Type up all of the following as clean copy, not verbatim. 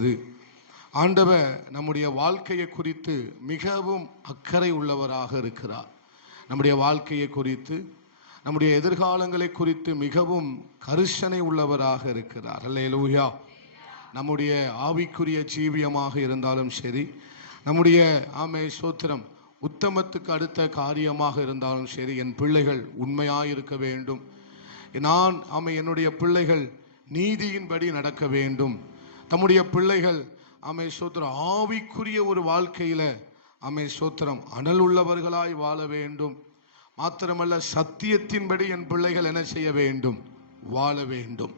இருக்கிறது. ஆண்டவர் நம்முடைய வாழ்க்கையை குறித்து மிகவும் அக்கறை உள்ளவராக இருக்கிறார். நம்முடைய வாழ்க்கையை குறித்து, நம்முடைய எதிர்காலங்களை குறித்து மிகவும் கரிசனை உள்ளவராக இருக்கிறார். அல்லேலூயா. நம்முடைய ஆவிக்குரிய ஜீவியமாக இருந்தாலும் சரி, நம்முடைய ஸ்தோத்திரம் உத்தமத்துக்கு அடுத்த காரியமாக இருந்தாலும் சரி, என் பிள்ளைகள் உண்மையாயிருக்க வேண்டும். நான் என்னுடைய பிள்ளைகள் நீதியின்படி நடக்க வேண்டும். தம்முடைய பிள்ளைகள் ஸ்தோத்திரம் ஆவிக்குரிய ஒரு வாழ்க்கையில ஸ்தோத்திரம் அனல் உள்ளவர்களாய் வாழ வேண்டும். மாத்திரமல்ல, சத்தியத்தின்படி என் பிள்ளைகள் என்ன செய்ய வேண்டும்? வாழ வேண்டும்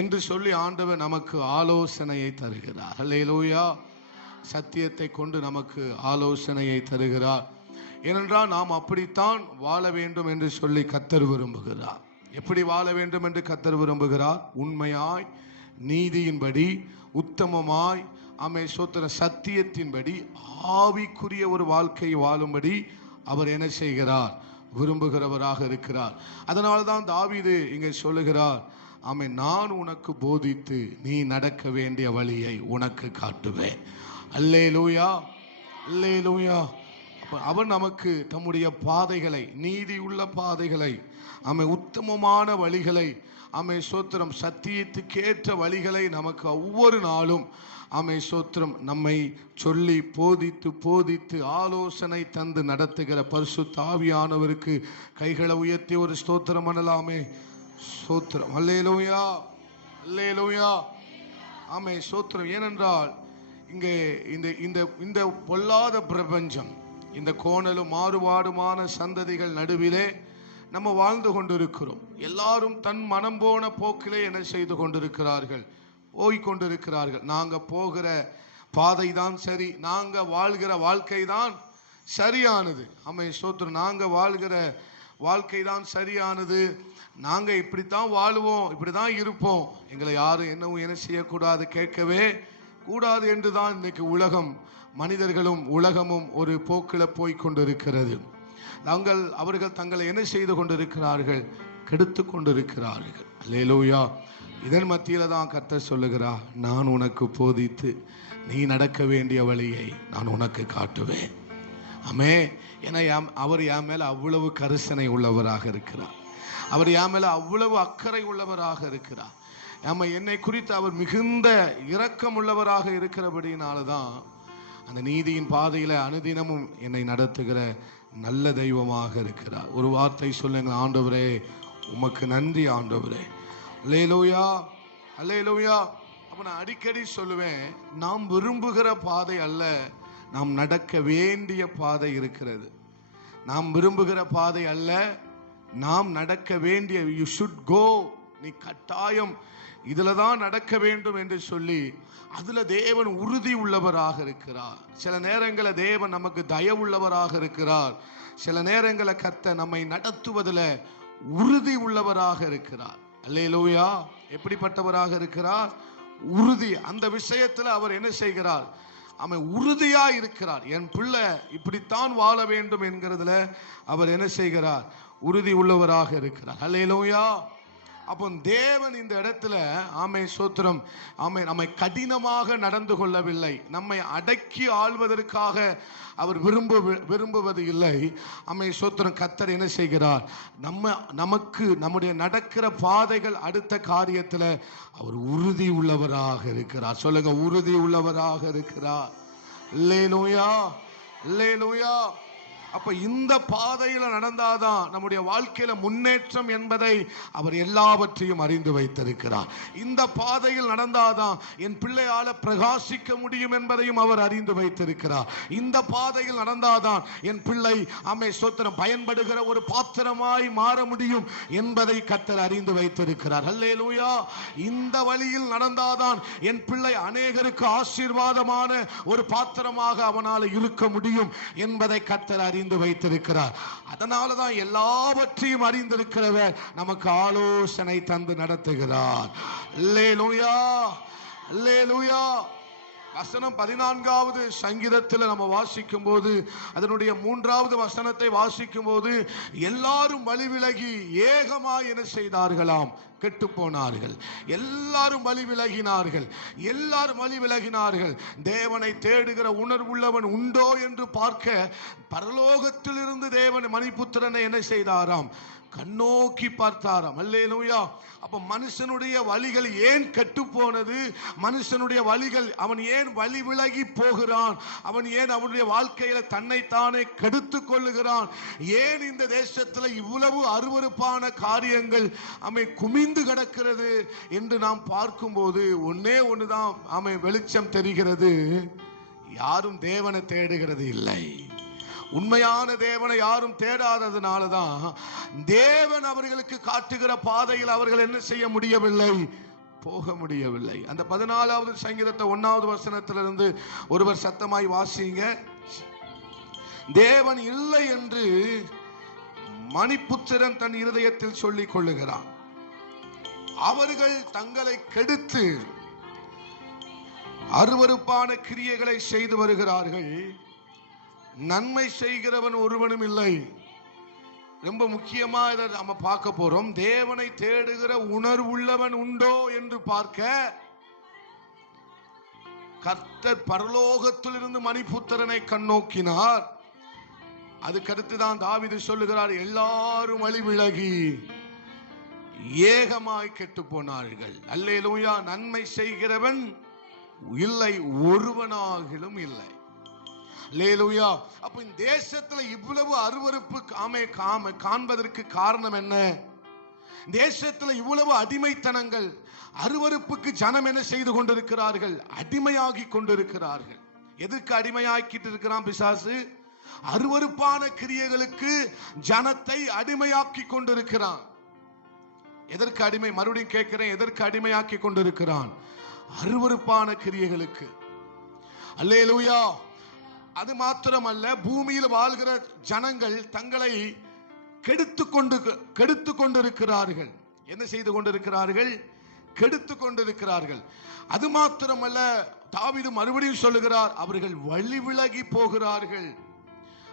என்று சொல்லி ஆண்டவர் நமக்கு ஆலோசனையை தருகிறார். அல்லேலூயா. சத்தியத்தை கொண்டு நமக்கு ஆலோசனையை தருகிறார். ஏனென்றால் நாம் அப்படித்தான் வாழ வேண்டும் என்று சொல்லி கர்த்தர் விரும்புகிறார். எப்படி வாழ வேண்டும் என்று கர்த்தர் விரும்புகிறார்? உண்மையாய், நீதியின்படி, உத்தமமாய், ஸ்தோத்திர சத்தியத்தின்படி ஆவிக்குரிய ஒரு வாழ்க்கையை வாழும்படி அவர் என்ன செய்கிறார்? விரும்புகிறவராக இருக்கிறார். அதனால்தான் தாவீது இங்கே சொல்லுகிறார், நான் உனக்கு போதித்து நீ நடக்க வேண்டிய வழியை உனக்கு காட்டுவேன். அல்லேலூயா, அல்லேலூயா. அவர் நமக்கு தம்முடைய பாதைகளை, நீதி உள்ள பாதைகளை, உத்தமமான வழிகளை, ஸ்தோத்திரம் சத்தியத்துக்கேற்ற வழிகளை நமக்கு ஒவ்வொரு நாளும் ஸ்தோத்திரம் நம்மை சொல்லி போதித்து ஆலோசனை தந்து நடத்துகிற பரிசுத்த ஆவியானவருக்கு கைகளை உயர்த்தி ஒரு ஸ்தோத்திரம் பண்ணலாமே. ஸ்தோத்திரம். அல்லேலூயா, அல்லேலூயா. ஸ்தோத்திரம். ஏனென்றால் இங்கே இந்த பொல்லாத பிரபஞ்சம், இந்த கோணலும் மாறுபாடுமான சந்ததிகள் நடுவிலே நம்ம வாழ்ந்து கொண்டிருக்கிறோம். எல்லாரும் தன் மனம் போன போக்கிலே என்ன செய்து கொண்டிருக்கிறார்கள்? போய்கொண்டிருக்கிறார்கள். நாங்க போகிற பாதை தான் சரி, நாங்க வாழ்கிற வாழ்க்கை தான் சரியானது. ஸ்தோத்திரம். நாங்க வாழ்கிற வாழ்க்கை தான் சரியானது, நாங்க இப்படித்தான் வாழுவோம், இப்படிதான் இருப்போம், எங்களை யாரும் என்ன செய்யக்கூடாது, கேட்கவே கூடாது என்றுதான் இன்னைக்கு மனிதர்களும் உலகமும் ஒரு போக்கில் போய்கொண்டிருக்கிறது. அவர்கள் தங்களை என்ன செய்து கொண்டிருக்கிறார்கள்? கெடுத்து கொண்டிருக்கிறார்கள். அல்லேலூயா. இதன் மத்தியில தான் கர்த்தர் சொல்லுகிறார், நான் உனக்கு போதித்து நீ நடக்க வேண்டிய வழியை நான் உனக்கு காட்டுவேன். ஏன்னா அவர் என் மேல அவ்வளவு கரிசனை உள்ளவராக இருக்கிறார். அவர் என் மேல அவ்வளவு அக்கறை உள்ளவராக இருக்கிறார். என்னை குறித்து அவர் மிகுந்த இரக்கம் உள்ளவராக இருக்கிறபடினால்தான் அந்த நீதியின் பாதையில அனுதினமும் என்னை நடத்துகிற நல்ல தெய்வமாக இருக்கிறார். ஒரு வார்த்தை சொல்லுங்க, ஆண்டவரே உமக்கு நன்றி ஆண்டவரே. அல்லேலூயா, அல்லேலூயா. அப்ப நான் அடிக்கடி சொல்லுவேன், நாம் விரும்புகிற பாதை அல்ல, நாம் நடக்க வேண்டிய பாதை இருக்கிறது. நாம் விரும்புகிற பாதை அல்ல, நாம் நடக்க வேண்டிய, யூ ஷுட் கோ, நீ கட்டாயம் இதுல தான் நடக்க வேண்டும் என்று சொல்லி அதுல தேவன் உறுதி உள்ளவராக இருக்கிறார். சில நேரங்களில் தேவன் நமக்கு தயவுள்ளவராக இருக்கிறார். சில நேரங்களில் கர்த்தர் நம்மை நடத்துவதில் உறுதி உள்ளவராக இருக்கிறார். அல்லேலூயா. எப்படிப்பட்டவராக இருக்கிறார்? உறுதி. அந்த விஷயத்துல அவர் என்ன செய்கிறார்? உறுதியா இருக்கிறார். என் பிள்ளை இப்படித்தான் வாழ வேண்டும் என்கிறதுல அவர் என்ன செய்கிறார்? உறுதி உள்ளவராக இருக்கிறார். அல்லேலூயா. அப்போ தேவன் இந்த இடத்துல ஸ்தோத்திரம் நம்மை கடினமாக நடந்து கொள்ளவில்லை, நம்மை அடக்கி ஆள்வதற்காக அவர் விரும்புவது இல்லை. ஸ்தோத்திரம். கர்த்தர் என்ன செய்கிறார்? நமக்கு நம்முடைய நடக்கிற பாதைகள் அடுத்த காரியத்தில் அவர் உறுதி உள்ளவராக இருக்கிறார். சொல்லுங்க, உறுதி உள்ளவராக இருக்கிறார். அல்லேலூயா, அல்லேலூயா. அப்ப இந்த பாதையில நடந்தாதான் நம்முடைய வாழ்க்கையில முன்னேற்றம் என்பதை அவர் எல்லாவற்றையும் அறிந்து வைத்திருக்கிறார். இந்த பாதையில் நடந்தாதான் என் பிள்ளையால பிரகாசிக்க முடியும் என்பதையும் அவர் அறிந்து வைத்திருக்கிறார். இந்த பாதையில் நடந்தாதான் என் பிள்ளை ஸ்தோத்திரம் பயன்படுகிற ஒரு பாத்திரமாய் மாற முடியும் என்பதை கர்த்தர் அறிந்து வைத்திருக்கிறார். அல்லேலூயா. இந்த வழியில் நடந்தாதான் என் பிள்ளை அநேகருக்கு ஆசீர்வாதமான ஒரு பாத்திரமாக அவனால் இருக்க முடியும் என்பதை கர்த்தர் அறிந்து வைத்திருக்கிறார். அதனாலதான் எல்லாவற்றையும் அறிந்திருக்கிறவர் நமக்கு ஆலோசனை தந்து நடத்துகிறார். அல்லேலூயா, அல்லேலூயா. வசனம் 14வது சங்கீதத்தில் நம்ம வாசிக்கும் போது அதனுடைய 3வது வசனத்தை வாசிக்கும் போது எல்லாரும் வழி விலகி ஏகமாய் என்ன செய்தார்களாம்? கெட்டு போனார்கள். எல்லாரும் வழி விலகினார்கள். எல்லாரும் வழி விலகினார்கள். தேவனை தேடுகிற உணர்வுள்ளவன் உண்டோ என்று பார்க்க பரலோகத்திலிருந்து தேவன் மணிபுத்திரனை என்ன செய்தாராம்? கண்ணோக்கி பார்த்தாராம். அல்லேலூயா. அப்ப மனுஷனுடைய வழிகள் ஏன் கெட்டு போனது? மனுஷனுடைய வழிகள், அவன் ஏன் வழி விலகி போகிறான்? அவன் ஏன் அவனுடைய வாழ்க்கையில தன்னைத்தானே கெடுத்து கொள்ளுகிறான்? ஏன் இந்த தேசத்துல இவ்வளவு அருவருப்பான காரியங்கள் குமிந்து கிடக்கிறது என்று நாம் பார்க்கும்போது ஒன்னே ஒண்ணுதான் வெளிச்சம் தெரிகிறது. யாரும் தேவனை தேடுகிறது இல்லை. உண்மையான தேவனை யாரும் தேடாததுனாலதான் தேவன் அவர்களுக்கு காட்டுகிற பாதையில் அவர்கள் என்ன செய்ய முடியவில்லை? போக முடியவில்லை. அந்த 14வது சங்கீதத்தை 1வது வசனத்திலிருந்து ஒருவர் சத்தமாய் வாசிங்க. தேவன் இல்லை என்று மணிபுத்திரன் தன் இருதயத்தில் சொல்லிக் கொள்ளுகிறான். அவர்கள் தங்களை கெடுத்து அருவருப்பான கிரியைகளை செய்து வருகிறார்கள். நன்மை செய்கிறவன் ஒருவனும் இல்லை. ரொம்ப முக்கியமா இதை நம்ம பார்க்க போறோம். தேவனை தேடுகிற உணர்வுள்ளவன் உண்டோ என்று பார்க்க கர்த்தர் பரலோகத்திலிருந்து மணிபுத்திரனை கண்ணோக்கினார். அதுக்கடுத்துதான் தாவீது சொல்லுகிறார், எல்லாரும் வழி விலகி ஏகமாய் கெட்டு போனார்கள். அல்லேலூயா. நன்மை செய்கிறவன் இல்லை, ஒருவனாகிலும் இல்லை. அல்லேலூயா. அப்ப இந்த தேசத்துல இவ்வளவு அருவருப்பு காண்பதற்கு காரணம் என்ன? தேசத்துல இவ்வளவு அடிமைத்தனங்கள், அருவருப்புக்கு ஜனம் என்ன செய்து கொண்டிருக்கிறார்கள்? அடிமையாகி கொண்டிருக்கிறார்கள். எதுக்கு அடிமையாக்கிட்டு இருக்கிறான் பிசாசு? அருவருப்பான கிரியைகளுக்கு ஜனத்தை அடிமையாக்கி கொண்டிருக்கிறான். எதற்கு அடிமை? மறுபடியும் கேட்கிறேன், எதற்கு அடிமையாக்கி கொண்டிருக்கிறான்? அருவருப்பான கிரியைகளுக்கு. அல்லேலூயா. அது மாத்திரமல்ல, பூமியில் வாழ்கிற ஜனங்கள் தங்களை கெடுத்து கொண்டிருக்கிறார்கள். என்ன செய்து கொண்டிருக்கிறார்கள்? கெடுத்து கொண்டிருக்கிறார்கள். அது மாத்திரமல்ல, தாவீது மறுபடியும் சொல்லுகிறார், அவர்கள் வழி விலகி போகிறார்கள்.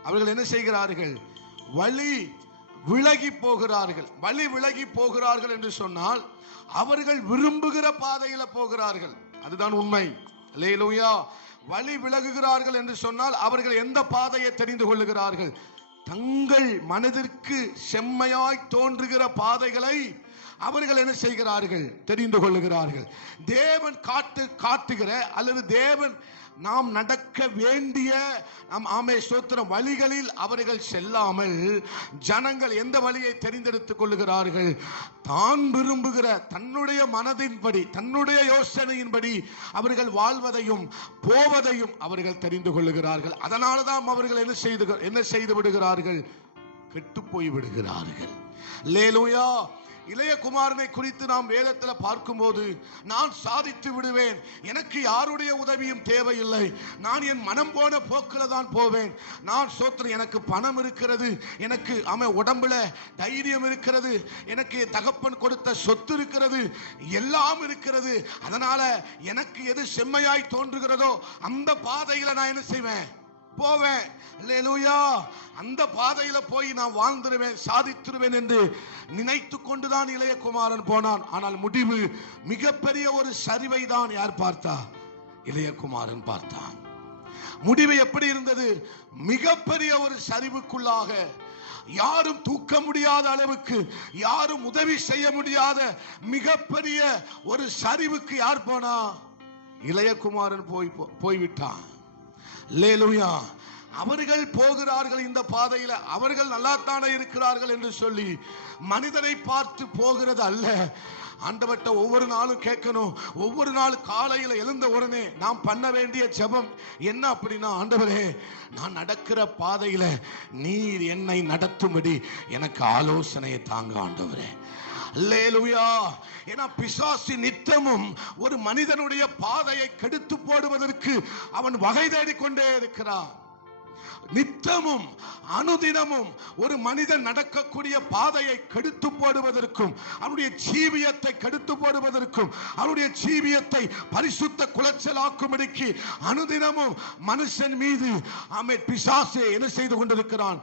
அவர்கள் என்ன செய்கிறார்கள்? வழி விலகி போகிறார்கள். வழி விலகி போகிறார்கள் என்று சொன்னால் அவர்கள் விரும்புகிற பாதையில போகிறார்கள். அதுதான் உண்மை. அல்லேலூயா. வழி விலகுகிறார்கள் என்று சொன்னால் அவர்கள் எந்த பாதையை தெரிந்து கொள்ளுகிறார்கள்? தங்கள் மனதிற்கு செம்மையாய் தோன்றுகிற பாதைகளை அவர்கள் என்ன செய்கிறார்கள்? தெரிந்து கொள்ளுகிறார்கள். தேவன் காட்டுகிற அல்லது தேவன் நாம் நடக்க வேண்டிய ஸ்தோத்திரம் வழிகளில் அவர்கள் செல்லாமல் ஜனங்கள் எந்த வழியை தெரிந்தெடுத்துக் கொள்ளுகிறார்கள்? தான் விரும்புகிற தன்னுடைய மனதின்படி, தன்னுடைய யோசனையின்படி அவர்கள் வாழ்வதையும் போவதையும் அவர்கள் தெரிந்து கொள்ளுகிறார்கள். அதனால்தான் அவர்கள் என்ன செய்து விடுகிறார்கள்? கெட்டு போய் விடுகிறார்கள். அல்லேலூயா. இளைய குமாரனை குறித்து நாம் வேதத்தில் பார்க்கும்போது, நான் சாதித்து விடுவேன், எனக்கு யாருடைய உதவியும் தேவையில்லை, நான் என் மனம் போன போக்கில தான் போவேன், நான் சோத்திரம், எனக்கு பணம் இருக்கிறது, எனக்கு உடம்புல தைரியம் இருக்கிறது, எனக்கு தகப்பன் கொடுத்த சொத்து இருக்கிறது, எல்லாம் இருக்கிறது, அதனால எனக்கு எது செம்மையாய் தோன்றுகிறதோ அந்த பாதையில நான் என்ன செய்வேன்? போவேன். அல்லேலூயா. அந்த பாதையில போய் நான் வாழ்ந்துருவேன், சாதித்துருவேன் என்று நினைத்து கொண்டுதான் இளைய குமாரன் போனான். ஆனால் முடிவு மிகப்பெரிய ஒரு சரிவை தான் யார் பார்த்தா? இளைய குமாரன் பார்த்தான். முடிவு எப்படி இருந்தது? மிகப்பெரிய ஒரு சரிவுக்குள்ளாக, யாரும் தூக்க முடியாத அளவுக்கு, யாரும் உதவி செய்ய முடியாத மிகப்பெரிய ஒரு சரிவுக்கு யார் போனா? இளைய குமாரன் போய்விட்டான். அல்லேலூயா. அவர்கள் போகிறார்கள் இந்த பாதையில, அவர்கள் நல்லாத்தானே இருக்கிறார்கள் என்று சொல்லி மனிதனை பார்த்து போகிறது அல்ல. ஆண்டவர்ட்ட ஒவ்வொரு நாளும் கேட்கணும். ஒவ்வொரு நாள் காலையில எழுந்த உடனே நாம் பண்ண வேண்டிய ஜெபம் என்ன அப்படின்னா, ஆண்டவரே, நான் நடக்கிற பாதையில நீர் என்னை நடத்தும்படி எனக்கு ஆலோசனையை தாங்க ஆண்டவரே. அல்லேலூயா. ஏன்னா பிசாசு நித்தமும் ஒரு மனிதனுடைய பாதையை கெடுத்து போடுவதற்கு அவன் வகை தேடிக்கொண்டே இருக்கிறான். நித்தமும் அனுதினமும் ஒரு மனிதன் நடக்கக்கூடிய பாதையை கெடுத்து போடுவதற்கும், அவனுடைய ஜீவியத்தை கெடுத்து போடுவதற்கும், அவனுடைய ஜீவியத்தை பரிசுத்த குலைச்சலாக்கும்படிக்கு அனுதினமும் மனுஷன் மீது பிசாசு என்ன செய்து கொண்டிருக்கிறான்?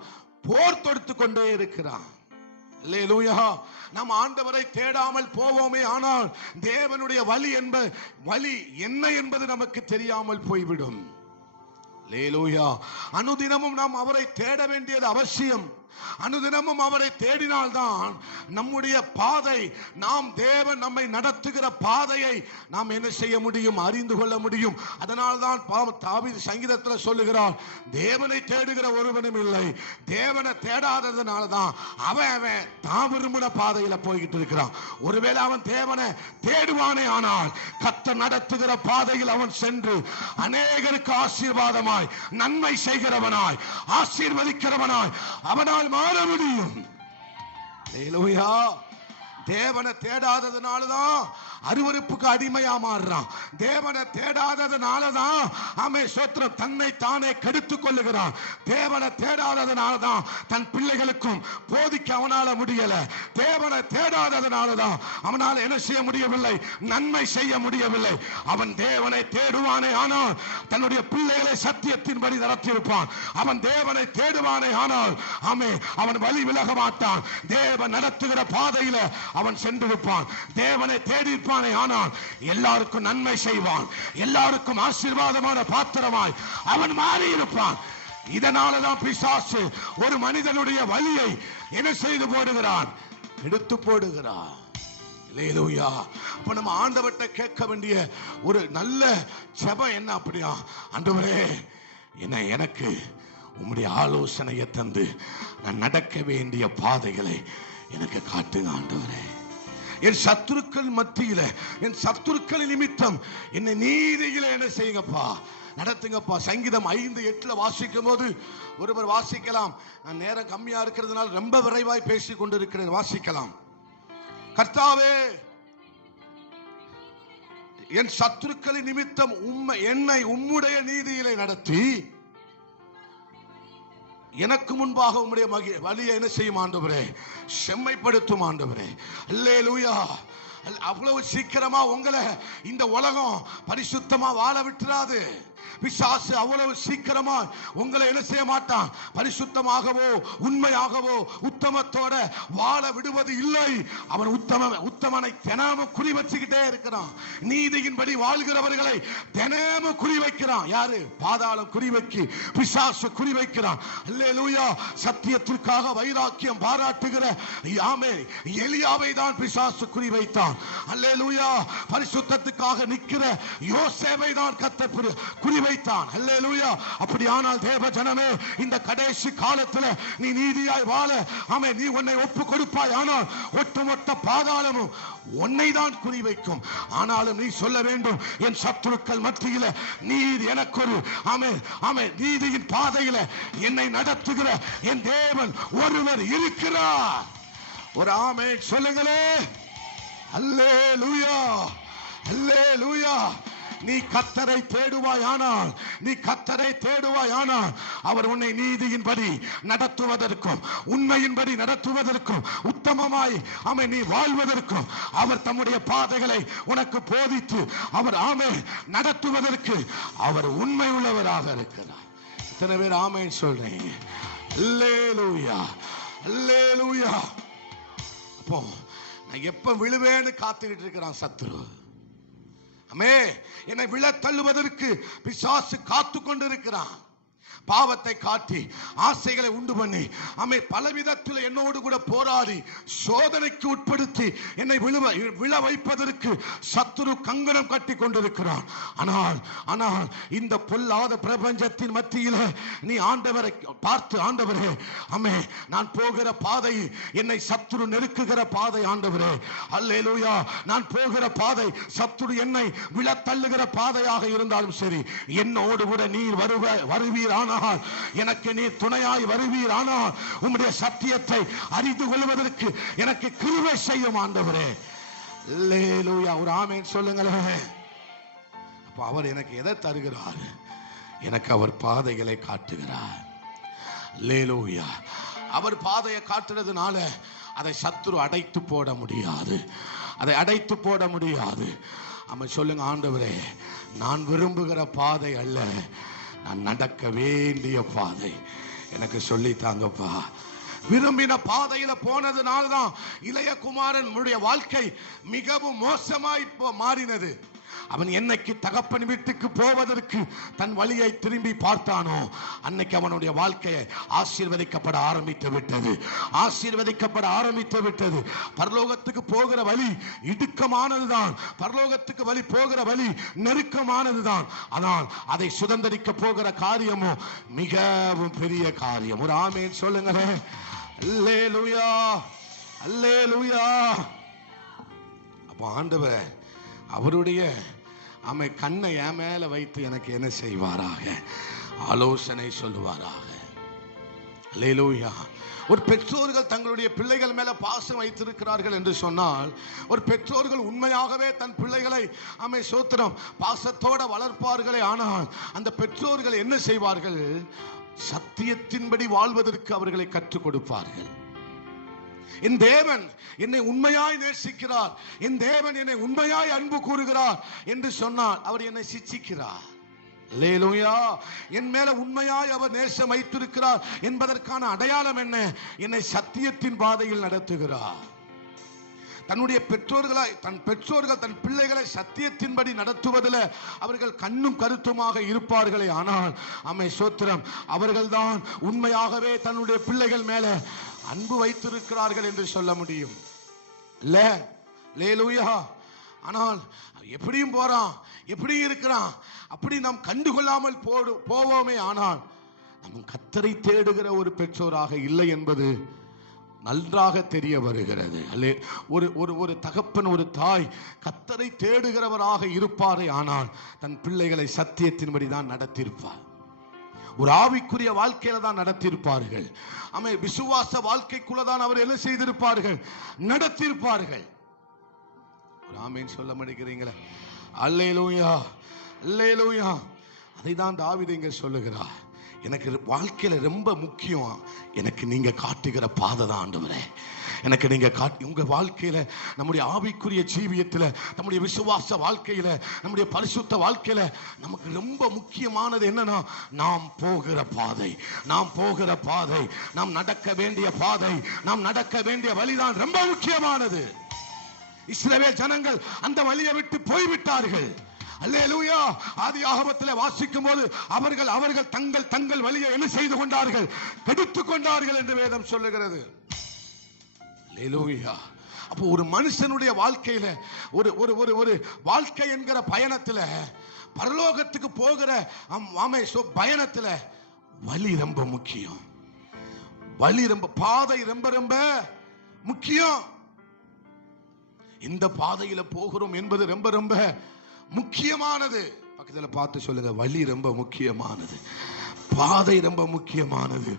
போர் தொடுத்து கொண்டே இருக்கிறான். அல்லேலூயா. நாம் ஆண்டவரை தேடாமல் போவோமே ஆனால் தேவனுடைய வழி என்ன என்பது நமக்கு தெரியாமல் போய்விடும். அல்லேலூயா. அனுதினமும் நாம் அவரை தேட வேண்டியது அவசியம். அனுதினமும் அவரை தேடினால்தான் நம்முடைய பாதை, நாம் தேவன் நம்மை நடத்துகிற பாதையை நாம் என்ன செய்ய முடியும்? அறிந்து கொள்ள முடியும். அதனால்தான் தாவீது சங்கீதத்தில் சொல்லுகிறார், தேவனை தேடுகிற ஒருவனும் இல்லை. தேவனை தேடாததுனாலதான் அவன் தான் விரும்பின பாதையில போய்கிட்டு இருக்கிறான். ஒருவேளை அவன் தேவனை தேடுவானே ஆனால் கர்த்தர் நடத்துகிற பாதையில் அவன் சென்று அநேகருக்கு ஆசீர்வாதமாய், நன்மை செய்கிறவனாய், ஆசீர்வதிக்கிறவனாய் அவனால் மாற முடியும். அல்லேலூயா. தேவனை தேடாததுனாலதான் அருவருப்புக்கு அடிமையா மாறுறான். தேவனை தேடாததுனாலதான் அவன் சோத்திரம் தன்னை தானே கெடுத்துக் கொள்ளுகிறான். தேவனை தேடாததுனாலதான் தன் பிள்ளைகளுக்கும் போதிக்க அவனால முடியல. தேவனை தேடாததுனாலதான் அவனால் என்ன செய்ய முடியவில்லை? நன்மை செய்ய முடியவில்லை. அவன் தேவனை தேடுவானே ஆனால் தன்னுடைய பிள்ளைகளை சத்தியத்தின்படி நடத்தியிருப்பான். அவன் தேவனை தேடுவானே ஆனால் அவன் வழி விலக மாட்டான். தேவன் நடத்துகிற பாதையில அவன் சென்றிருப்பான். தேவனை தேடியிருப்பானே ஆனால் எல்லாருக்கும் நன்மை செய்வான். எல்லாருக்கும் ஆசீர்வாதமான பாத்திரமாய் அவன் மாறி இருப்பான். இதனாலதான் பிசாசு ஒரு மனிதனுடைய வழியை என்ன செய்து போடுகிறான்? எடுத்து போடுகிறான். அல்லேலூயா. அப்ப நம்ம ஆண்டவர்கிட்ட கேட்க வேண்டிய ஒரு நல்ல ஜெபம் என்ன? அப்படியா, ஆண்டவரே எனக்கு உம்முடைய ஆலோசனையை தந்து நான் நடக்க வேண்டிய பாதைகளை எனக்கு காட்டுங்க ஆண்டவரே. என் சத்துருக்கள் மத்தியில, என் சத்துருக்கள் நிமித்தம் என்னை நீதியில என்ன செய்யுங்கப்பா? நடத்துங்கப்பா. சங்கீதம் 5:8 வாசிக்கும் போது ஒருவர் வாசிக்கலாம். நான் நேரம் கம்மியா இருக்கிறதுனால ரொம்ப விரைவாய் பேசிக் கொண்டிருக்கிறேன். வாசிக்கலாம். கர்த்தாவே, என் சத்துருக்களின் நிமித்தம் என்னை உம்முடைய நீதியிலே நடத்தி எனக்கு முன்பாக உம்முடைய வழியை என்ன செய்யும் ஆண்டவரே? செம்மைப்படுத்தும் ஆண்டவரே. அல்லேலூயா. அவ்வளவு சீக்கிரமா உங்களை இந்த உலகம் பரிசுத்தமா வாழ விட்டுறாது. பிசாசு அவ்வளவு சீக்கிரமா உங்களை என்ன செய்ய மாட்டான்? பரிசுத்தமாகவோ உண்மையாகவோ உத்தமத்தோட வாழ விடுவது இல்லை. அவன் உத்தமனை தினமும் குறி வச்சுக்கிட்டே இருக்கிறான். நீதியின்படி வாழ்கிறவர்களை தினமும் குறி வைக்கிறான். யாரு? பாதாளம் குறி வைக்கி பிசாசு குறி வைக்கிறான். அல்லேலூயா. சத்தியத்திற்காக வைராக்கியம் பாராட்டுகிற எலியாவை தான் பிசாசு குறி வைத்தான். அல்லேலூயா. பரிசுத்தத்துக்காக நிற்கிற யோசேவை தான் கர்த்தர் குறி வைத்தான். அல்லேலூயா. அப்படியானால் தேவ ஜனமே, இந்த கடைசி காலத்தில் நீ நீதியாய் வாழ நீ உன்னை ஒப்பு கொடுப்பாய் ஆனால் ஒட்டுமொத்த பாதாளமும் உன்னை தான் குறி வைக்கும். ஆனாலும் நீ சொல்ல வேண்டும், என் சத்துருக்கள் மத்தியில நீதி எனக்கு ஒரு நீதியின் பாதையில என்னை நடத்துகிற என் தேவன் ஒருவர் இருக்கிறார். ஒரு ஆமென் சொல்லுங்களே. அல்லேலூயா. அல்லேலூயா. நீ கர்த்தரை தேடுவாயானால், அவர் உன்னை நீதியின்படி நடத்துவதற்கும் உண்மையின்படி நடத்துவதற்கும் உத்தமமாய் நீ வாழ்வதற்கும் அவர் தம்முடைய பாதைகளை உனக்கு போதித்து அவர் நடத்துவதற்கு அவர் உண்மை உள்ளவராக இருக்கிறார். இத்தனை பேர் ஆமென் சொல்றீங்க? அல்லேலூயா. அல்லேலூயா. அப்போ நான் எப்ப விழுவேன்னு காத்துக்கிட்டு இருக்கிறான் சத்துரு. என்னை விழ தள்ளுவதற்கு பிசாசு காத்து கொண்டிருக்கிறான். பாவத்தை காட்டி ஆசைகளை உண்டு பண்ணி பலவிதத்தில் என்னோடு கூட போராடி சோதனைக்கு உட்படுத்தி என்னை விழ வைப்பதற்கு சத்துரு கங்கணம் கட்டி கொண்டிருக்கிறான். ஆனால் இந்த பொல்லாத பிரபஞ்சத்தின் மத்தியில் நீ ஆண்டவரை பார்த்து, ஆண்டவரே நான் போகிற பாதை என்னை சத்துரு நெருக்குகிற பாதை ஆண்டவரே. அல்லேலூயா. நான் போகிற பாதை சத்துரு என்னை விழ தள்ளுகிற பாதையாக இருந்தாலும் சரி, என்னோடு கூட நீர் வருவீர் ஆனால், எனக்கு நீ துணையாய் வருவீர் ஆனால், உம்முடைய சத்தியத்தை அறிந்து கொள்வதற்கு எனக்கு கிருபை செய்யும் ஆண்டவரே. அல்லேலூயா. ஒரு ஆமென் சொல்லுங்களேன். அப்ப அவர் எனக்கு எதை தருகிறார்? எனக்கு அவர் பாதைகளை காட்டுகிறார். அல்லேலூயா. அவர் பாதையை காட்டுறதுனால அதை சத்துரு அடைத்து போட முடியாது, அதை அடைத்து போட முடியாது. அவன் சொல்லுங்க, ஆண்டவரே நான் விரும்புகிற பாதை அல்ல, நான் நடக்க வேண்டிய பாதை எனக்கு சொல்லித்தாங்கப்பா. விரும்பின பாதையில போனதுனால்தான் இளைய குமாரன் வாழ்க்கை மிகவும் மோசமாய் மாறினது. அவன் என்னைக்கு தகப்பன் வீட்டுக்கு போவதற்கு தன் வழியை திரும்பி பார்த்தானோ அன்னைக்கு அவனுடைய வாழ்க்கையை ஆசீர்வதிக்கப்பட ஆரம்பித்து விட்டது, ஆசீர்வதிக்கப்பட ஆரம்பித்து விட்டது. பரலோகத்துக்கு போகிற வழி இடுக்கமானதுதான், பரலோகத்துக்கு வழி போகிற வழி நெருக்கமானதுதான். ஆனால் அதை சுதந்திரிக்க போகிற காரியமோ மிகவும் பெரிய காரியம். ஒரு ஆமென் சொல்லுங்களேன். அல்லேலூயா, அல்லேலூயா. அப்ப ஆண்டவர் அவருடைய கண்ணை என் மேல வைத்து எனக்கு என்ன செய்வாராக, ஆலோசனை சொல்லுவாராக. அல்லேலூயா. ஒரு பெற்றோர்கள் தங்களுடைய பிள்ளைகள் மேல பாசம் வைத்திருக்கிறார்கள் என்று சொன்னால், ஒரு பெற்றோர்கள் உண்மையாகவே தன் பிள்ளைகளை சோத்திரம் பாசத்தோட வளர்ப்பார்களே. ஆனால் அந்த பெற்றோர்கள் என்ன செய்வார்கள், சத்தியத்தின்படி வாழ்வதற்கு அவர்களை கற்றுக் கொடுப்பார்கள். என் தேவன் என்னை உண்மையாய் நேசிக்கிறார், என் தேவன் என்னை உண்மையாய் அன்பு கூறுகிறார் என்று சொன்னால் அவர் என்னை சிட்சிக்கிறார். அல்லேலூயா. என் மேல உண்மையாய் அவர் நேசம் வைத்திருக்கிறார் என்பதற்கான அடையாளம் என்ன, என்னை சத்தியத்தின் பாதையில் நடத்துகிறார். தன்னுடைய பெற்றோர்கள் தன் பிள்ளைகளை சத்தியத்தின்படி நடத்துவதில் அவர்கள் கண்ணும் கருத்துமாக இருப்பார்களே. ஆனால் சோத்திரம் அவர்கள்தான் உண்மையாகவே தன்னுடைய பிள்ளைகள் மேல அன்பு வைத்திருக்கிறார்கள் என்று சொல்ல முடியும். அல்லேலூயா. ஆனால் எப்படியும் போறான், எப்படி இருக்கிறான், அப்படி நாம் கண்டுகொள்ளாமல் போவோமே. ஆனால் நம் கர்த்தரை தேடுகிற ஒரு பெற்றோராக இல்லை என்பது நன்றாக தெரிய வருகிறது. ஒரு தகப்பன், ஒரு தாய் கர்த்தரை தேடுகிறவராக இருப்பாரே, ஆனால் தன் பிள்ளைகளை சத்தியத்தின்படி தான் நடத்தியிருப்பார். ஒரு ஆவிக்குரிய வாழ்க்கையில தான் நடத்தியிருப்பார்கள். விசுவாச வாழ்க்கைக்குள்ள தான் அவர் என்ன செய்திருப்பார்கள், நடத்தியிருப்பார்கள். ஆமென் சொல்ல மாட்டேங்கிறீங்களே. அல்லேலூயா, அல்லேலூயா. அதை தான் தாவீது இங்க சொல்லுகிறார். எனக்கு வாழ்க்கையில ரொம்ப முக்கியம், எனக்கு நீங்க காட்டுகிற பாதை தான் ஆண்டவரே. எனக்கு நீங்க உங்க வாழ்க்கையில, நம்முடைய ஆவிக்குரிய ஜீவியத்துல, நம்முடைய விசுவாச வாழ்க்கையில, நம்முடைய பரிசுத்த வாழ்க்கையில நமக்கு ரொம்ப முக்கியமானது என்னன்னா, நாம் போகிற பாதை, நாம் போகிற பாதை, நாம் நடக்க வேண்டிய பாதை, நாம் நடக்க வேண்டிய வழிதான் ரொம்ப முக்கியமானது. இஸ்ரவேல் ஜனங்கள் அந்த வழியை விட்டு போய்விட்டார்கள். அல்லேலூயா. ஆதியாகமத்தில் வாசிக்கும் போது அவர்கள் தங்கள் வழியை என்ன செய்து கொண்டார்கள், கெடுத்துக் கொண்டார்கள் என்று வேதம் சொல்லுகிறது. அல்லேலூயா. அப்போ ஒரு மனுஷனுடைய வாழ்க்கையில, ஒரு வாழ்க்கை என்கிற பயணத்துல, பரலோகத்துக்கு போகிற பயணத்துல வழி ரொம்ப முக்கியம். வழி ரொம்ப, பாதை ரொம்ப ரொம்ப முக்கியம். இந்த பாதையில போகிறோம் என்பது ரொம்ப ரொம்ப முக்கியமானது. பக்கத்துல பார்த்து சொல்லுங்க, வழி ரொம்ப முக்கியமானது, பாதை ரொம்ப முக்கியமானது.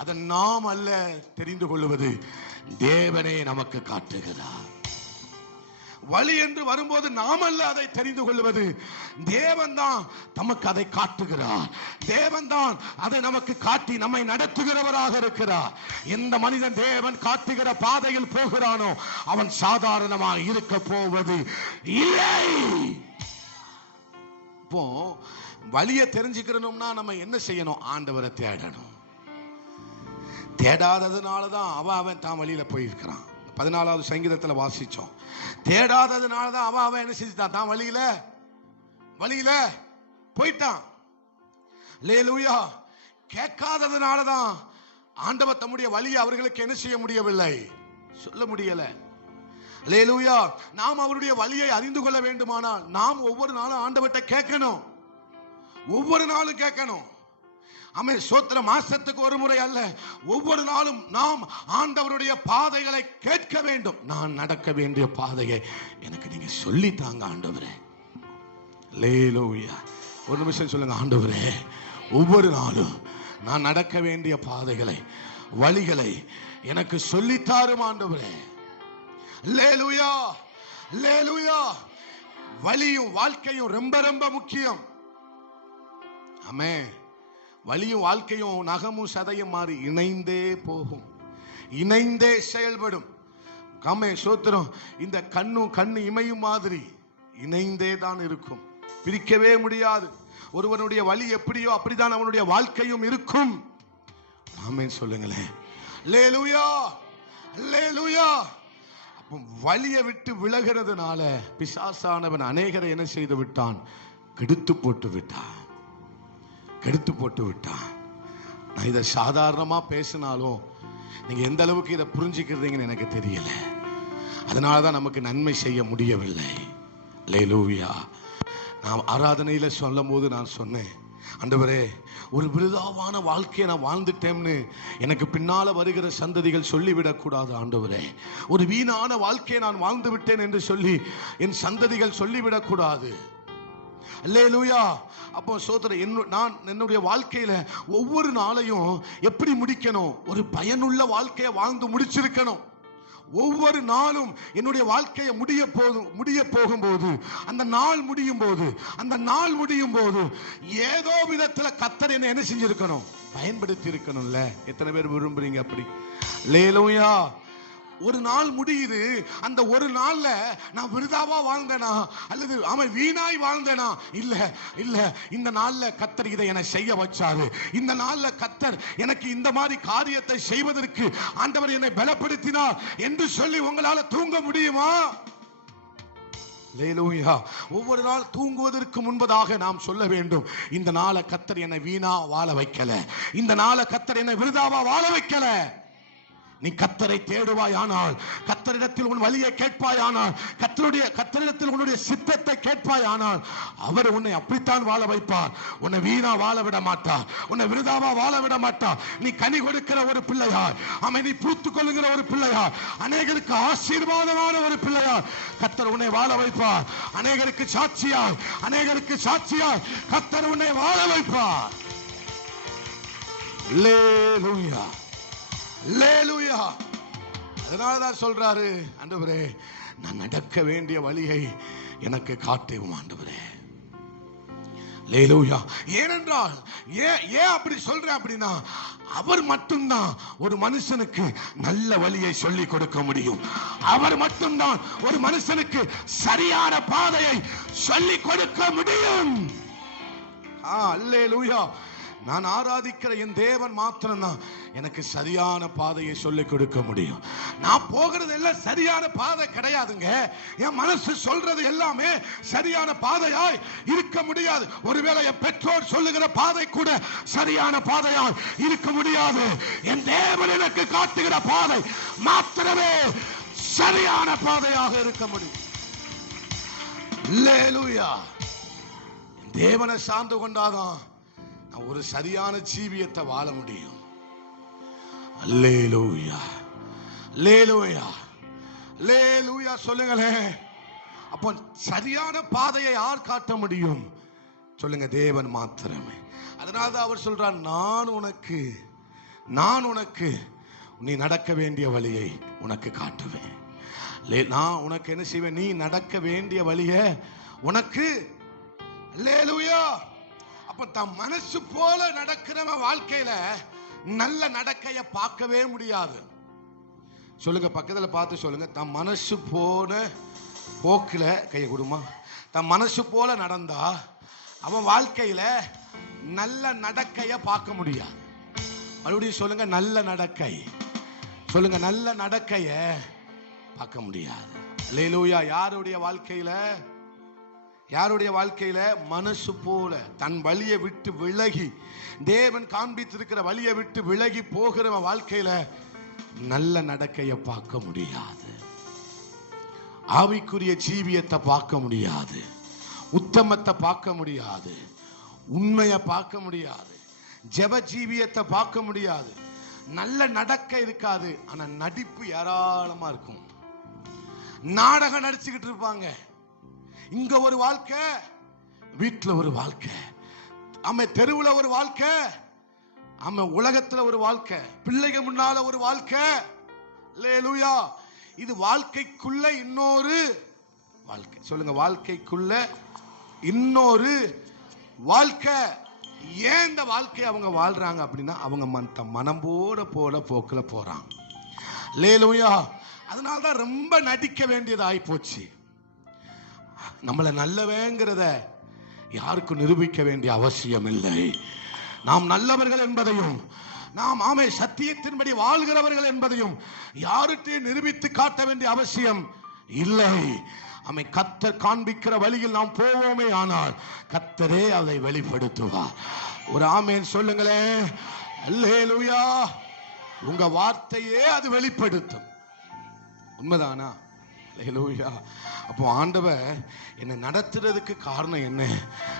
அதை நாம் அல்ல தெரிந்து கொள்வது, தேவனே நமக்கு காட்டுகிறார். வழி என்று வரும்போது நாம் அல்ல அதை தெரிந்து கொள்வது, தேவன் தான் நமக்கு அதை காட்டுகிறார். தேவன் தான் அதை நமக்கு காட்டி நம்மை நடத்துகிறவராக இருக்கிறார். எந்த மனிதன் தேவன் காட்டுகிற பாதையில் போகிறானோ அவன் சாதாரணமாக இருக்க போவது இல்லை. இப்போ வழியை தெரிஞ்சுக்கணும்னா நம்ம என்ன செய்யணும், ஆண்டவரை தேடணும். தேடாததுனாலதான் அவன் தான் வழியில போயிருக்கிறான். 14வது சங்கீதத்தில் வாசிச்சோம். தேடாததுனாலதான் அவன் என்ன செஞ்சுட்டான், தான் வழியில போயிட்டான். அல்லேலூயா. கேட்காததுனாலதான் ஆண்டவர் தம்முடைய வழியை அவர்களுக்கு என்ன செய்ய முடியவில்லை, சொல்ல முடியல. அல்லேலூயா. நாம் அவருடைய வழியை அறிந்து கொள்ள வேண்டுமானால் நாம் ஒவ்வொரு நாளும் ஆண்டவர்கிட்ட கேட்கணும், ஒவ்வொரு நாளும் கேட்கணும். சோத்திர மாசத்துக்கு ஒரு முறை அல்ல, ஒவ்வொரு நாளும் நாம் ஆண்டவருடைய பாதைகளை கேட்க வேண்டும். நான் நடக்க வேண்டிய பாதையை எனக்கு நீங்க சொல்லித்தாங்க ஆண்டவரே. அல்லேலூயா. ஒரு நிமிஷம் சொல்லுங்க, ஆண்டவரே ஒவ்வொரு நாளும் நான் நடக்க வேண்டிய பாதைகளை, வழிகளை எனக்கு சொல்லித்தாரும் ஆண்டவரே. அல்லேலூயா, அல்லேலூயா. வழியும் வாழ்க்கையும் ரொம்ப ரொம்ப முக்கியம். ஆமென். வலியும் வாழ்க்கையும் நகமும் சதையும் மாறி இணைந்தே போகும், இணைந்தே செயல்படும். காமே சோத்திரம். இந்த கண்ணு இமையும் மாதிரி இணைந்தே தான் இருக்கும், பிரிக்கவே முடியாது. ஒருவனுடைய வலி எப்படியோ அப்படிதான் அவனுடைய வாழ்க்கையும் இருக்கும். ஆமென் சொல்லுங்களேன். அல்லேலூயா, அல்லேலூயா. அப்போ வலியை விட்டு விலகிறதுனால பிசாசானவன் அநேகரை என்ன செய்து விட்டான்? கெடுத்து போட்டு விட்டான், கெடுத்து போட்டு விட்டான். நான் இதை சாதாரணமா பேசினாலும் நீங்க எந்த அளவுக்கு இதை புரிஞ்சுக்கிறீங்கன்னு எனக்கு தெரியல. அதனாலதான் நமக்கு நன்மை செய்ய முடியவில்லை. அல்லேலூயா. நான் ஆராதனையில சொல்லும் போது நான் சொன்னேன், ஆண்டவரே, ஒரு விருதாவான வாழ்க்கையை நான் வாழ்ந்துட்டேன்னு எனக்கு பின்னால வருகிற சந்ததிகள் சொல்லிவிடக் கூடாது ஆண்டவரே. ஒரு வீணான வாழ்க்கையை நான் வாழ்ந்து விட்டேன் என்று சொல்லி என் சந்ததிகள் சொல்லிவிடக் கூடாது. அல்லேலூயா. அப்போ சோதரன், நான் என்னுடைய வாழ்க்கையில ஒவ்வொரு நாளையும் எப்படி முடிக்கணும்? ஒரு பயனுள்ள வாழ்க்கையை வாழ்ந்து முடிச்சிருக்கணும். ஒவ்வொரு நாளும் என்னுடைய வாழ்க்கையை முடிய போகும்போது, அந்த நாள் முடியும் போது ஏதோ விதத்துல கர்த்தர் என்ன செஞ்சிருக்கணும்? பயன்படுத்தி இருக்கணும்ல. எத்தனை பேர் விரும்புறீங்க அப்படி? அல்லேலூயா. ஒரு நாள் முடியுது, அந்த ஒரு நாள்ல நான் விருதாவா வாழ்ந்தேனா அல்லது அவன் வீணாய் வாழ்ந்தேனா? இல்ல இல்ல. இந்த நாள்ல கர்த்தர் இதை என செய்ய வச்சாரு. இந்த நாள்ல கர்த்தர் எனக்கு இந்த மாதிரி காரியத்தை செய்வதற்கு ஆண்டவர் என்னை பலப்படுத்தினார் என்று சொல்லி உங்களால தூங்க முடியுமா? அல்லேலூயா. ஒவ்வொரு நாள் தூங்குவதற்கு முன்பதாக நாம் சொல்ல வேண்டும், இந்த நாளை கர்த்தர் என்னை வீணா வாழ வைக்கல, இந்த நாளை கர்த்தர் என்னை விருதாவா வாழ வைக்கல. நீ கர்த்தரை தேடுவாயானால், கர்த்தரிடத்தில் உன் வலியை கேட்பாயானால், கர்த்தரிடத்தில் உன்னுடைய சித்தத்தை கேட்பாயானால், அவர் உன்னை அப்படித்தான் வாழ வைப்பார். உன்னை வீணா வாழ விட மாட்டார், உன்னை விருதாவா வாழ விட மாட்டார். நீ கனி கொடுக்கிற ஒரு பிள்ளையார், நீ பூத்துக் கொள்ளுகிற ஒரு பிள்ளையார், அநேகருக்கு ஆசீர்வாதமான ஒரு பிள்ளையார் கர்த்தர் உன்னை வாழ வைப்பார். அநேகருக்கு சாட்சியாய் கர்த்தர் உன்னை வாழ வைப்பார். அல்லேலூயா, அல்லேலூயா. அதனாலதான் சொல்றாரு, ஆண்டவரே, நான் நடக்க வேண்டிய வழியை எனக்கு காட்டும் ஆண்டவரே. அல்லேலூயா. ஏனென்றால் ஏன் அப்படி சொல்றேன் அப்படின்னா, அவர் மட்டும்தான் ஒரு மனுஷனுக்கு நல்ல வழியை சொல்லி கொடுக்க முடியும். அவர் மட்டும்தான் ஒரு மனுஷனுக்கு சரியான பாதையை சொல்லி கொடுக்க முடியும். அல்லேலூயா. நான் ஆராதிக்கிற என் தேவன் மாத்திரம்தான் எனக்கு சரியான பாதையை சொல்லிக் கொடுக்க முடியும். நான் போகிறது எல்லாம் சரியான பாதை கிடையாதுங்க. என் மனசு சொல்றது எல்லாமே சரியான பாதையாய் இருக்க முடியாது. ஒருவேளை என் பெற்றோர் சொல்லுகிற பாதை கூட சரியான பாதையாய் இருக்க முடியாது. என் தேவன் எனக்கு காட்டுகிற பாதை மாத்திரமே சரியான பாதையாக இருக்க முடியும். அல்லேலூயா. தேவனை சார்ந்து கொண்டாதான் ஒரு சரியான ஜீவியத்தை வாழ முடியும். அல்லேலூயா, அல்லேலூயா, அல்லேலூயா சொல்லுங்களேன். அப்போ சரியான பாதையை யார் காட்ட முடியும்? சொல்லுங்க, தேவன் மாத்திரமே. அதனால்தான் அவர் சொல்றார், நான் உனக்கு நீ நடக்க வேண்டிய வழியை உனக்கு காட்டுவேன். நான் உனக்கு என்ன செய்வேன்? நீ நடக்க வேண்டிய வழியை உனக்கு. அல்லேலூயா. அப்ப தம் மனசு போல நடக்கிறவன் வாழ்க்கையில நல்ல நடக்கைய பார்க்கவே முடியாது. சொல்லுங்க, பக்கத்துல பார்த்து சொல்லுங்க, தம் மனசு போன போக்குல கையை கொடுமா. தம் மனசு போல நடந்தா அவன் வாழ்க்கையில நல்ல நடக்கைய பார்க்க முடியாது. மறுபடியும் சொல்லுங்க, நல்ல நடக்கை. சொல்லுங்க, நல்ல நடக்கைய பார்க்க முடியாது. அல்லேலூயா. யாருடைய வாழ்க்கையில மனசு போல தன் வழியை விட்டு விலகி, தேவன் காண்பித்திருக்கிற வழியை விட்டு விலகி போகிற வாழ்க்கையில நல்ல நடக்கையை பார்க்க முடியாது. ஆவிக்குரிய ஜீவியத்தை பார்க்க முடியாது, உத்தமத்தை பார்க்க முடியாது, உண்மையை பார்க்க முடியாது, ஜெப ஜீவியத்தை பார்க்க முடியாது. நல்ல நடக்கை இருக்காது, ஆனா நடிப்பு ஏராளமா இருக்கும். நாடகம் நடிச்சுக்கிட்டு இருப்பாங்க. இங்க ஒரு வாழ்க்கை, வீட்டுல ஒரு வாழ்க்கை, தெருவுல ஒரு வாழ்க்கை, உலகத்துல ஒரு வாழ்க்கை, பிள்ளைங்க முன்னால ஒரு வாழ்க்கை. அல்லேலூயா. இது வாழ்க்கைக்குள்ள இன்னொரு வாழ்க்கை. சொல்லுங்க, வாழ்க்கைக்குள்ள இன்னொரு வாழ்க்கை. ஏன் இந்த வாழ்க்கையை அவங்க வாழ்றாங்க அப்படின்னா அவங்க மனம் போட போக்கில் போறாங்க. அல்லேலூயா. அதனால தான் ரொம்ப நடிக்க வேண்டியது ஆயிப்போச்சு. நம்மளை நல்லவேங்கிறத யாருக்கும் நிரூபிக்க வேண்டிய அவசியம் இல்லை. நாம் நல்லவர்கள் என்பதையும் நாம் சத்தியத்தின்படி வாழ்கிறவர்கள் என்பதையும் யாருக்கும் நிரூபித்து காட்ட வேண்டிய அவசியம் இல்லை. கர்த்தர் காண்பிக்கிற வழியில் நாம் போவோமே ஆனால் கர்த்தரே அதை வெளிப்படுத்துவார். ஒரு ஆமென் சொல்லுங்களேன். அல்லேலூயா. உங்க வார்த்தையே அது வெளிப்படுத்தும். உண்மைதானா? அல்லேலூயா. அப்போ ஆண்டவர் என்னை நடத்துறதுக்கு காரணம் என்ன?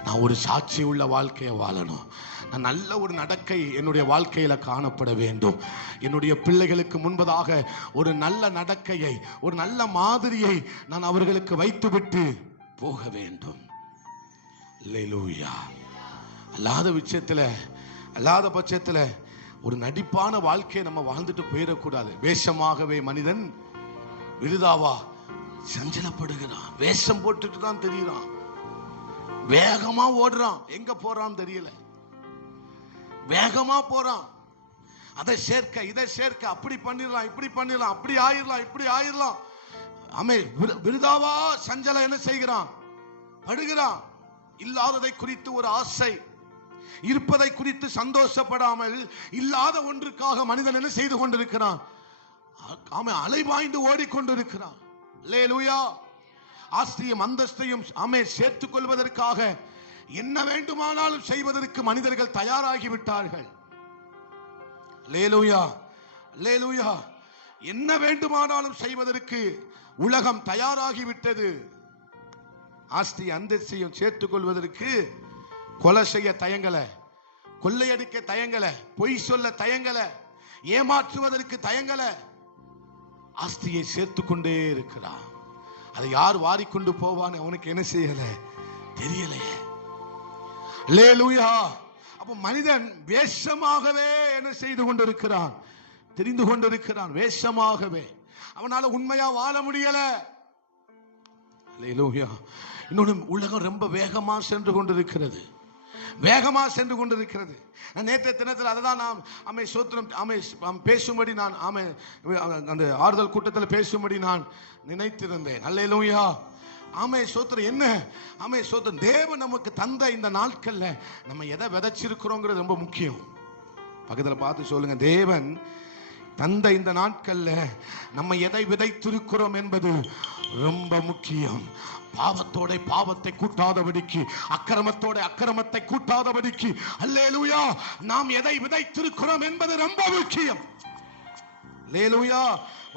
நான் ஒரு சாட்சி உள்ள வாழ்க்கையை வாழணும். நான் நல்ல ஒரு நடக்கை என்னுடைய வாழ்க்கையில காணப்பட வேண்டும். என்னுடைய பிள்ளைகளுக்கு முன்பதாக ஒரு நல்ல நடக்கையை, ஒரு நல்ல மாதிரியை நான் அவர்களுக்கு வைத்துவிட்டு போக வேண்டும். அல்லேலூயா. அல்லாத பட்சத்தில் ஒரு நடிப்பான வாழ்க்கையை நம்ம வாழ்ந்துட்டு போயிடக்கூடாது. வேஷமாகவே மனிதன் விருதாவா சஞ்சலப்படுகிறான். வேஷம் போட்டுட்டு தான் தெரியுறான். வேகமா ஓடுறான். எங்க போறான்னு தெரியல. வேகமா போறான். அதை சேர்க்க இதை சேர்க்க, அப்படி பண்ணிடலாம், இப்படி பண்ணிடலாம், அப்படி ஆயிரலாம், இப்படி ஆயிரலாம். விருதாவா சஞ்சலம் என்ன செய்கிறான்? படுகிறான். இல்லாததை குறித்து ஒரு ஆசை, இருப்பதை குறித்து சந்தோஷப்படாமல் இல்லாத ஒன்றுக்காக மனிதன் என்ன செய்து கொண்டிருக்கிறான்? அலைபாய்ந்து ஓடிக்கொண்டிருக்கிறான். அல்லேலூயா. ஆஸ்தியும் அந்தஸ்தையும் சேர்த்துக் கொள்வதற்காக என்ன வேண்டுமானாலும் செய்வதற்கு மனிதர்கள் தயாராகி விட்டார்கள். அல்லேலூயா. அல்லேலூயா. என்ன வேண்டுமானாலும் செய்வதற்கு உலகம் தயாராகி விட்டது. ஆஸ்தி அந்தஸ்தையும் சேர்த்துக் கொள்வதற்கு கொலை செய்ய தயங்கல, கொள்ளையடிக்க தயங்கல, பொய் சொல்ல தயங்கல, ஏமாற்றுவதற்கு தயங்கல. ஆஸ்தியை சேர்த்துக் கொண்டே இருக்கிறான். அதை யார் வாரிக்கொண்டு போவான்னு அவனுக்கு என்ன செய்யல தெரியலையே. அல்லேலூயா. அப்ப மனிதன் வேஷமாகவே என்ன செய்து கொண்டிருக்கிறான்? தெரிந்து கொண்டிருக்கிறான். வேஷமாகவே அவனால உண்மையா வாழ முடியல. அல்லேலூயா. இன்னொன்று, உலகம் ரொம்ப வேகமா சென்று கொண்டிருக்கிறது. வேகமா சென்று கொண்டிருக்கிறது. நேற்றைய தினத்தில் அதை தான் நாம் சோத்திரம் பேசும்படி நான் அந்த ஆறுதல் கூட்டத்தில் பேசும்படி நான் நினைத்திருந்தேன். அல்லேலூயா. சோத்திரம் என்ன? சோத்திரம் தேவன் நமக்கு தந்த இந்த நாட்கள்ல நம்ம எதை விதைச்சிருக்கிறோங்கிறது ரொம்ப முக்கியம். பக்கத்தில் பார்த்து சொல்லுங்க, தேவன் தந்த இந்த நாட்கள்ல நம்ம எதை விதைத்திருக்கிறோம் என்பது ரொம்ப முக்கியம். பாவத்தோட பாவத்தை கூட்டாதபடிக்கு, அக்கிரமத்தோட அக்கிரமத்தை கூட்டாதபடிக்கு, அல்லேலூயா, நாம் எதை விதைத்திருக்கிறோம் என்பது ரொம்ப முக்கியம். அல்லேலூயா.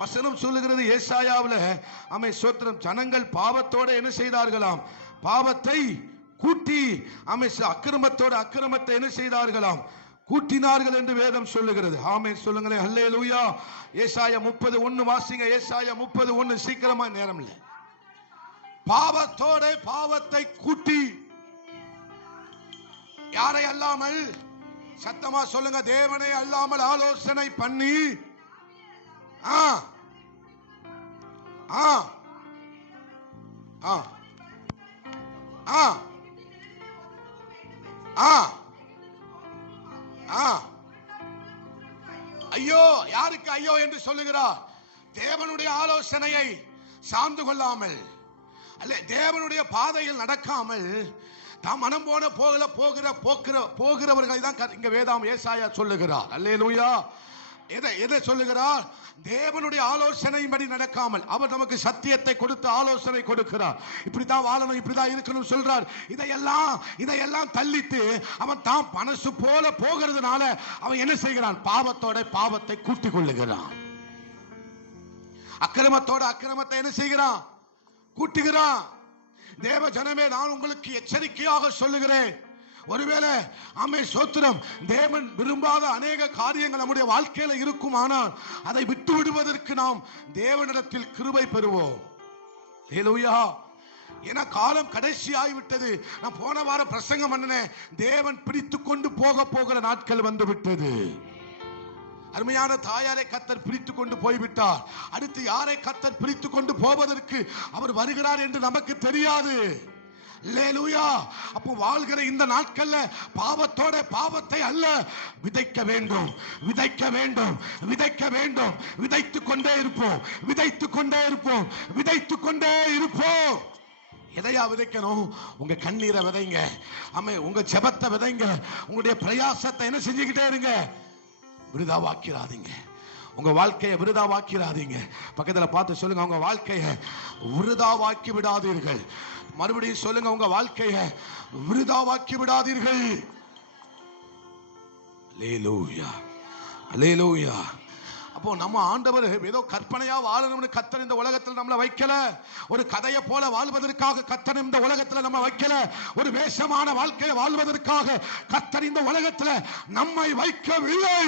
வசனம் சொல்லுகிறது ஏசாயாவில் சோத்திரம், ஜனங்கள் பாவத்தோட என்ன செய்தார்களாம்? பாவத்தை கூட்டி அக்கிரமத்தோட அக்கிரமத்தை என்ன செய்தார்களாம்? கூட்டினார்கள் என்று வேதம் சொல்லுகிறது. ஆமென் சொல்லுங்களேன். அல்லேலூயா. ஏசாயா 30:1 வாசிங்க. ஏசாயா 30:1. சீக்கிரமா, நேரம் இல்லை. பாவத்தோட பாவத்தை கூட்டி, யாரை அல்லாமல்? சத்தமா சொல்லுங்க, தேவனை அல்லாமல் ஆலோசனை பண்ணி, ஐயோ. யாருக்கு ஐயோ என்று சொல்லுகிறார்? தேவனுடைய ஆலோசனையை சார்ந்து கொள்ளாமல், அல்ல தேவனுடைய பாதையில் நடக்காமல் தாம் மனம் போன போகிறவர்களை தான் இங்க வேதாம் ஏசாயா சொல்லுகிறார். அல்லேலூயா. எதை சொல்லுகிறார்? தேவனுடைய ஆலோசனையின்படி நடக்காமல். அவர் நமக்கு சத்தியத்தை கொடுத்து ஆலோசனை கொடுக்கிறார். இப்படித்தான் வாழணும், இப்படிதான் இருக்கணும் சொல்றார். இதையெல்லாம் தள்ளிட்டு அவன் தான் மனசு போல போகிறதுனால அவன் என்ன செய்கிறான்? பாவத்தோட பாவத்தை கூட்டிக் கொள்ளுகிறான். அக்கிரமத்தோட அக்கிரமத்தை என்ன செய்கிறான்? கூட்டுகிறான். தேவ ஜனமே, நான் உங்களுக்கு எச்சரிக்கையாக சொல்லுகிறேன். ஒருவேளை சோத்திரம் தேவன் விரும்பாத அநேக காரியங்கள் நம்முடைய வாழ்க்கையில இருக்குமானால் அதை விட்டு விடுவதற்கு நாம் தேவனிடத்தில் கிருபை பெறுவோம். ஹல்லேலூயா. ஏன்னா காலம் கடைசி ஆகிவிட்டது. நான் போன வாரம் பிரசங்கம் பண்ணினேன், தேவன் பிடித்து கொண்டு போகிற நாட்கள் வந்து விட்டது. அருமையான தாயாரை கர்த்தர் பிரித்து கொண்டு போய்விட்டார். அடுத்து யாரை கர்த்தர் பிரித்து கொண்டு போவதற்கு அவர் வருகிறார் என்று நமக்கு தெரியாது. அல்லேலூயா. அப்போ வாழ்கிற இந்த நாட்கள்ல பாவத்தோட பாவத்தை அல்ல விதைக்க வேண்டும், விதைக்க வேண்டும், விதைக்க வேண்டும். விதைத்துக் கொண்டே இருப்போம், விதைத்துக் கொண்டே இருப்போம், விதைத்துக் கொண்டே இருப்போம். எதையா விதைக்கணும்? உங்க கண்ணீரை விதைங்க, ஆமே, உங்க ஜெபத்தை விதைங்க, உங்களுடைய பிரயாசத்தை என்ன செஞ்சுக்கிட்டே இருங்க, விருதாவாக்கிறாதீங்க. உங்க வாழ்க்கையை விருதாவாக்கிறாதீங்க. பக்கத்துல பார்த்து சொல்லுங்க, உங்க வாழ்க்கையை விருதாவாக்கி விடாதீர்கள். மறுபடியும் சொல்லுங்க, உங்க வாழ்க்கையை விருதாவாக்கி விடாதீர்கள். அல்லேலூயா, அல்லேலூயா. அப்போ நம்ம ஆண்டவர் ஏதோ கற்பனையா வாழணும்னு கர்த்தர் இந்த உலகத்தில் நம்மளை வைக்கல. ஒரு கதையை போல வாழ்வதற்காக கர்த்தர் இந்த உலகத்தில் நம்ம வைக்கல. ஒரு வேஷமான வாழ்க்கையை வாழ்வதற்காக கர்த்தர் இந்த உலகத்தில் நம்மை வைக்கவில்லை.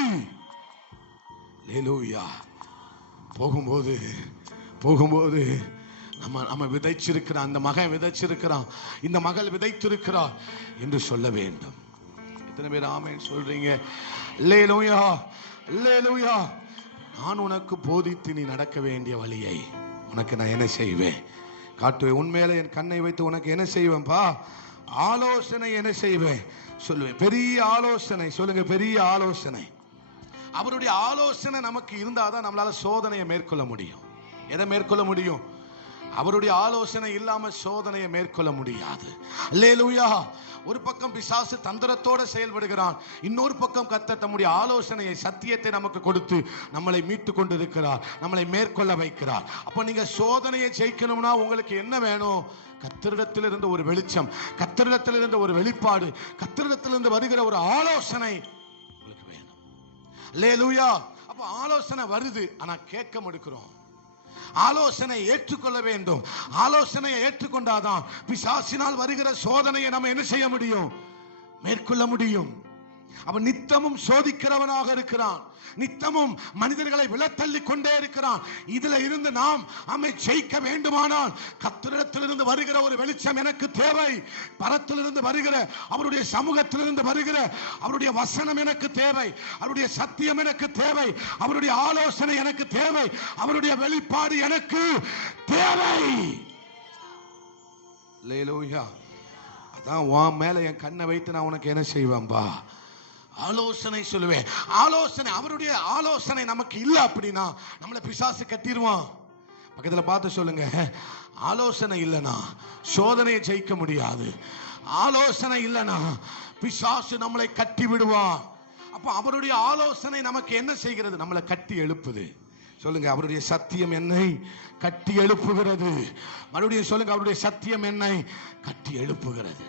அல்லேலூயா. போகும்போது போகும்போது நம்ம விதைச்சிருக்கிறான், அந்த மகன் விதைச்சிருக்கிறான், இந்த மகள் விதைத்திருக்கிறார் என்று சொல்ல வேண்டும். எத்தனை பேர் ஆமென் சொல்றீங்க? அல்லேலூயா, அல்லேலூயா. நான் உனக்கு போதித்து நீ நடக்க வேண்டிய வழியை உனக்கு நான் என்ன செய்வேன் காட்டுவேன். உண்மையில என் கண்ணை வைத்து உனக்கு என்ன செய்வேன்பா? ஆலோசனை என்ன செய்வேன் சொல்லுவேன். பெரிய ஆலோசனை சொல்லுங்க, பெரிய ஆலோசனை. அவருடைய ஆலோசனை நமக்கு இருந்தாதான் நம்மளால சோதனையை மேற்கொள்ள முடியும். எதை மேற்கொள்ள முடியும்? அவருடைய ஆலோசனை இல்லாம சோதனையை மேற்கொள்ள முடியாது. அல்லேலூயா. ஒரு பக்கம் பிசாசு தந்திரத்தோட செயல்படுகிறான், இன்னொரு பக்கம் கர்த்தர் தம்முடைய ஆலோசனையை, சத்தியத்தை நமக்கு கொடுத்து நம்மளை மீட்டு கொண்டு இருக்கிறார், நம்மளை மேற்கொள்ள வைக்கிறார். அப்ப நீங்க சோதனையை ஜெயிக்கணும்னா உங்களுக்கு என்ன வேணும்? கர்த்தரிடத்தில் இருந்த ஒரு வெளிச்சம், கர்த்தரிடத்தில் இருந்த ஒரு வெளிப்பாடு, கர்த்தரிடத்திலிருந்து வருகிற ஒரு ஆலோசனை உங்களுக்கு வேணும். அல்லேலூயா. அப்ப ஆலோசனை வருது, ஆனா கேட்க மறுக்கிறோம். ஆலோசனை ஏற்றுக்கொள்ள வேண்டும். ஆலோசனையை ஏற்றுக்கொண்டாதான் பிசாசினால் வருகிற சோதனையை நம்ம என்ன செய்ய முடியும்? மேற்கொள்ள முடியும். அவன் நித்தமும் சோதிக்கிறவனாக இருக்கிறான், நித்தமும் மனிதர்களை விழத்தள்ளி கொண்டே இருக்கிறான். இதுல இருந்து நாம் அமை ஜெயிக்க வேண்டுமானால் கர்த்தரிடத்திலிருந்து வருகிற ஒரு வெளிச்சம் எனக்கு தேவை. பரத்திலிருந்து வருகிற அவருடைய சமூகத்திலிருந்து வருகிற அவருடைய வசனம் எனக்கு தேவை, அவருடைய சத்தியம் எனக்கு தேவை, அவருடைய ஆலோசனை எனக்கு தேவை, அவருடைய வெளிப்பாடு எனக்கு தேவை. அல்லேலூயா. அதான் உன் மேல என் கண்ணை வைத்து நான் உனக்கு என்ன செய்வேன்பா? ஆலோசனை சொல்லுவேன். ஆலோசனை, அவருடைய ஆலோசனை நமக்கு இல்ல அப்படின்னா நம்மளை பிசாசு கட்டிடுவான். பக்கத்துல பார்த்து சொல்லுங்க, ஆலோசனை இல்லைனா சோதனையை ஜெயிக்க முடியாது. ஆலோசனை இல்லைனா பிசாசு நம்மளை கட்டி விடுவான். அப்ப அவருடைய ஆலோசனை நமக்கு என்ன செய்கிறது? நம்மளை கட்டி எழுப்புது. சொல்லுங்க, அவருடைய சத்தியம் என்னை கட்டி எழுப்புகிறது. மறுபடியும் சொல்லுங்க, அவருடைய சத்தியம் என்னை கட்டி எழுப்புகிறது.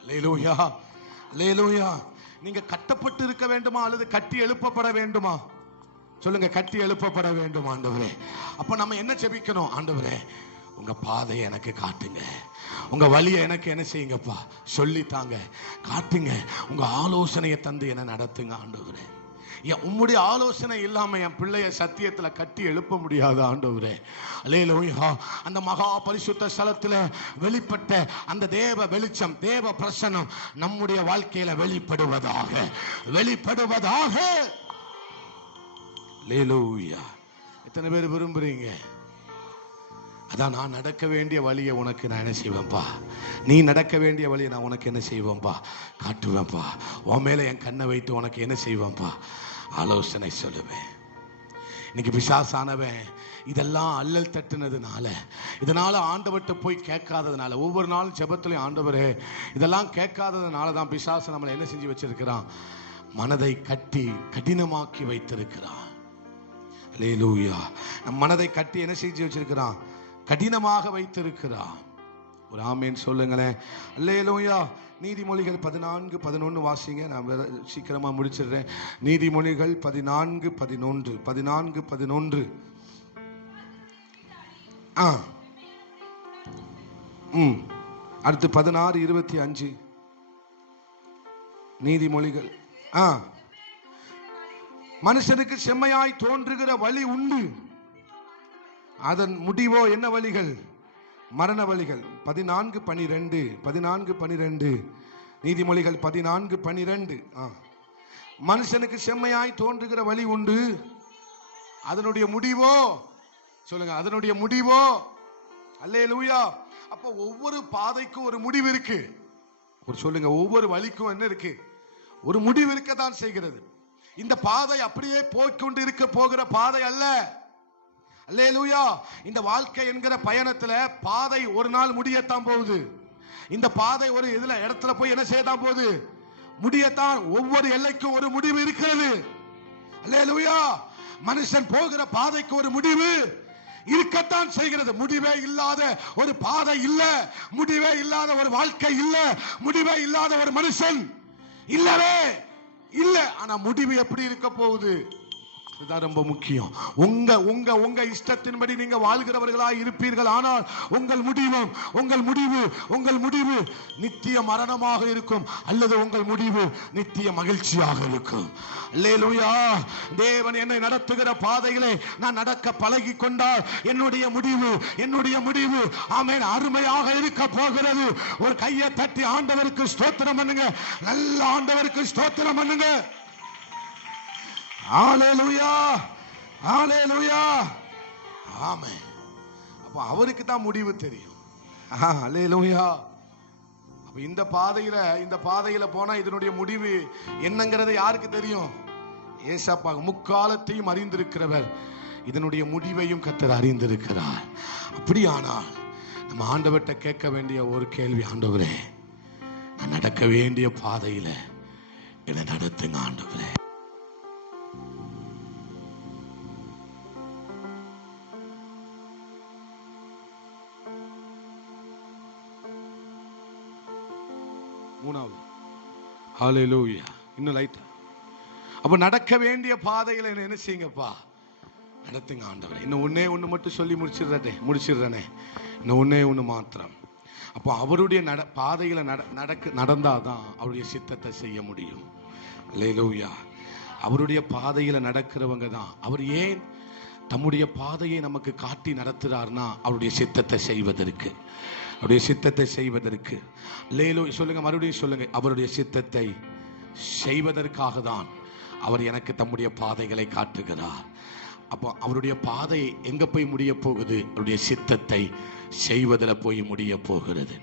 அல்லேலூயா, அல்லேலூயா. நீங்க கட்டப்பட்டு இருக்க வேண்டுமா அல்லது கட்டி எழுப்பப்பட வேண்டுமா? சொல்லுங்க, கட்டி எழுப்பப்பட வேண்டும் ஆண்டவரே. அப்ப நம்ம என்ன ஜெபிக்கணும்? ஆண்டவரே, உங்க பாதையை எனக்கு காட்டுங்க, உங்க வழியை எனக்கு என்ன செய்யுங்கப்பா சொல்லித்தாங்க, காட்டுங்க, உங்க ஆலோசனையை தந்து என்ன நடத்துங்க ஆண்டவரே. உம்முடைய ஆலோசனை இல்லாம என் பிள்ளைய சத்தியத்துல கட்டி எழுப்ப முடியாது ஆண்டவரே. அல்லேலூயா. அந்த மகா பரிசுத்த ஸ்தலத்துல வெளிப்பட்ட அந்த தேவ வெளிச்சம், தேவ பிரசன்னம் நம்முடைய வாழ்க்கையில வெளிப்படுவதாக, வெளிப்படுவதாக. அல்லேலூயா. எத்தனை பேர் விரும்புறீங்க? அதான், நான் நடக்க வேண்டிய வழியை உனக்கு நான் என்ன செய்வேன்பா? நீ நடக்க வேண்டிய வழியை நான் உனக்கு என்ன செய்வேன்பா? காட்டுவேன்பா. உன் மேல என் கண்ணை வைத்து உனக்கு என்ன செய்வேன்பா? ஆலோசனை சொல்லுவேன். இன்னைக்கு பிசாசானவன் இதெல்லாம் அல்லல் தட்டுனதுனால, இதனால ஆண்டவர்கிட்ட போய் கேட்காததுனால, ஒவ்வொரு நாளும் ஜெபத்திலையும் ஆண்டவரே இதெல்லாம் கேட்காததுனால தான் பிசாசு நம்மளை என்ன செஞ்சு வச்சிருக்கிறான்? மனதை கட்டி கடினமாக்கி வைத்திருக்கிறான். அல்லேலூயா. நம் மனதை கட்டி என்ன செஞ்சு வச்சிருக்கிறான்? கடினமாக வைத்திருக்கிறான். ஒரு ஆமேன் சொல்லுங்களேன். அல்லேலூயா. நீதிமொழிகள் 14:11 வாசிங்க. நான் சீக்கிரமா முடிச்சிடுறேன். நீதிமொழிகள் 14:11 14:11. அடுத்து 16:25. நீதிமொழிகள். மனுஷனுக்கு செம்மையாய் தோன்றுகிற வழி உண்டு, அதன் முடிவோ என்ன வழிகள்? மரண வழிகள். 14:12 14:12. நீதிமொழிகள் 14:12. மனுஷனுக்கு செம்மையாய் தோன்றுகிற வழி உண்டு, அதனுடைய முடிவோ, சொல்லுங்க, அதனுடைய முடிவோ. அல்லேலூயா. அப்ப ஒவ்வொரு பாதைக்கும் ஒரு முடிவு இருக்கு. ஒரு சொல்லுங்க, ஒவ்வொரு வழிக்கும் என்ன இருக்கு? ஒரு முடிவு இருக்கத்தான் செய்கிறது. இந்த பாதை அப்படியே போய்கொண்டு இருக்க போகிற பாதை அல்ல. அல்லேலூயா. இந்த வாழ்க்கை என்கிற பயணத்துல பாதை ஒரு நாள் முடியத்தான் போகுது. இந்த பாதை ஒரு இடத்துல போய் என்ன செய்யத்தான் போகுது? முடியத்தான். ஒவ்வொரு எல்லைக்கும் ஒரு முடிவு இருக்கிறது. அல்லேலூயா. மனுஷன் போகிற பாதைக்கு ஒரு முடிவு இருக்கத்தான் செய்கிறது. முடிவே இல்லாத ஒரு பாதை இல்ல, முடிவே இல்லாத ஒரு வாழ்க்கை இல்ல, முடிவே இல்லாத ஒரு மனுஷன் இல்லவே இல்ல. ஆனா முடிவு எப்படி இருக்க போகுது? இதுதான் ரொம்ப முக்கியம். உங்க இஷ்டத்தின்படி நீங்க வாழ்கிறவர்களாய் இருப்பீர்கள். ஆனால் உங்கள் முடிவு நித்திய மரணமாக இருக்கும், அல்லது உங்கள் முடிவு நித்திய மகிழ்ச்சியாக இருக்கும். அல்லேலூயா. தேவன் என்னை நடத்துகிற பாதையிலே நான் நடக்க பழகி கொண்டால் என்னுடைய முடிவு ஆமென் அருமையாக இருக்க போகிறது. ஒரு கையை தட்டி ஆண்டவருக்கு ஸ்தோத்திரம் பண்ணுங்க. நல்ல ஆண்டவருக்கு ஸ்தோத்திரம் பண்ணுங்க. ஹalleluya, ஹalleluya, ஆமென். அப்ப அவருக்கு தான் முடிவு தெரியும். ஹalleluya. அப்ப இந்த பாதையில போனா இதனுடைய முடிவு என்னங்கிறது யாருக்கு தெரியும்? ஏசப்பா. முக்காலத்தையும் அறிந்திருக்கிறவர், இதனுடைய முடிவையும் கர்த்தர் அறிந்திருக்கிறார். அப்படியானால் நம்ம ஆண்டவர்கிட்ட கேட்க வேண்டிய ஒரு கேள்வி, ஆண்டவரே நான் நடக்க வேண்டிய பாதையில என்னை நடத்துங்க ஆண்டவரே. மூணாவது, ஹalleluya. இன்னும் லைட்டா. அப்ப நடக்க வேண்டிய பாதையில என்ன செய்யுங்கப்பா? நடத்துங்க ஆண்டவரே. இன்னும் ஒண்ணு மட்டும் சொல்லி முடிச்சிடுறேனே. இன்னும் ஒண்ணு மாத்திரம். அப்போ அவருடைய பாதையில நடந்தாதான் அவருடைய சித்தத்தை செய்ய முடியும். ஹalleluya. அவருடைய பாதையில நடக்கிறவங்க தான். அவர் ஏன் தம்முடைய பாதையை நமக்கு காட்டி நடத்துறார்னா அவருடைய சித்தத்தை செய்வதற்கு. அல்லேலூயா. சொல்லுங்க, மறுபடியும் சொல்லுங்க. அவருடைய சித்தத்தை செய்வதற்காக தான் அவர் எனக்கு தம்முடைய பாதைகளை காட்டுகிறார். அப்போ அவருடைய பாதை எங்க போய் முடிய போகுது? அவருடைய சித்தத்தை செய்வதில் போய் முடிய போகிறது.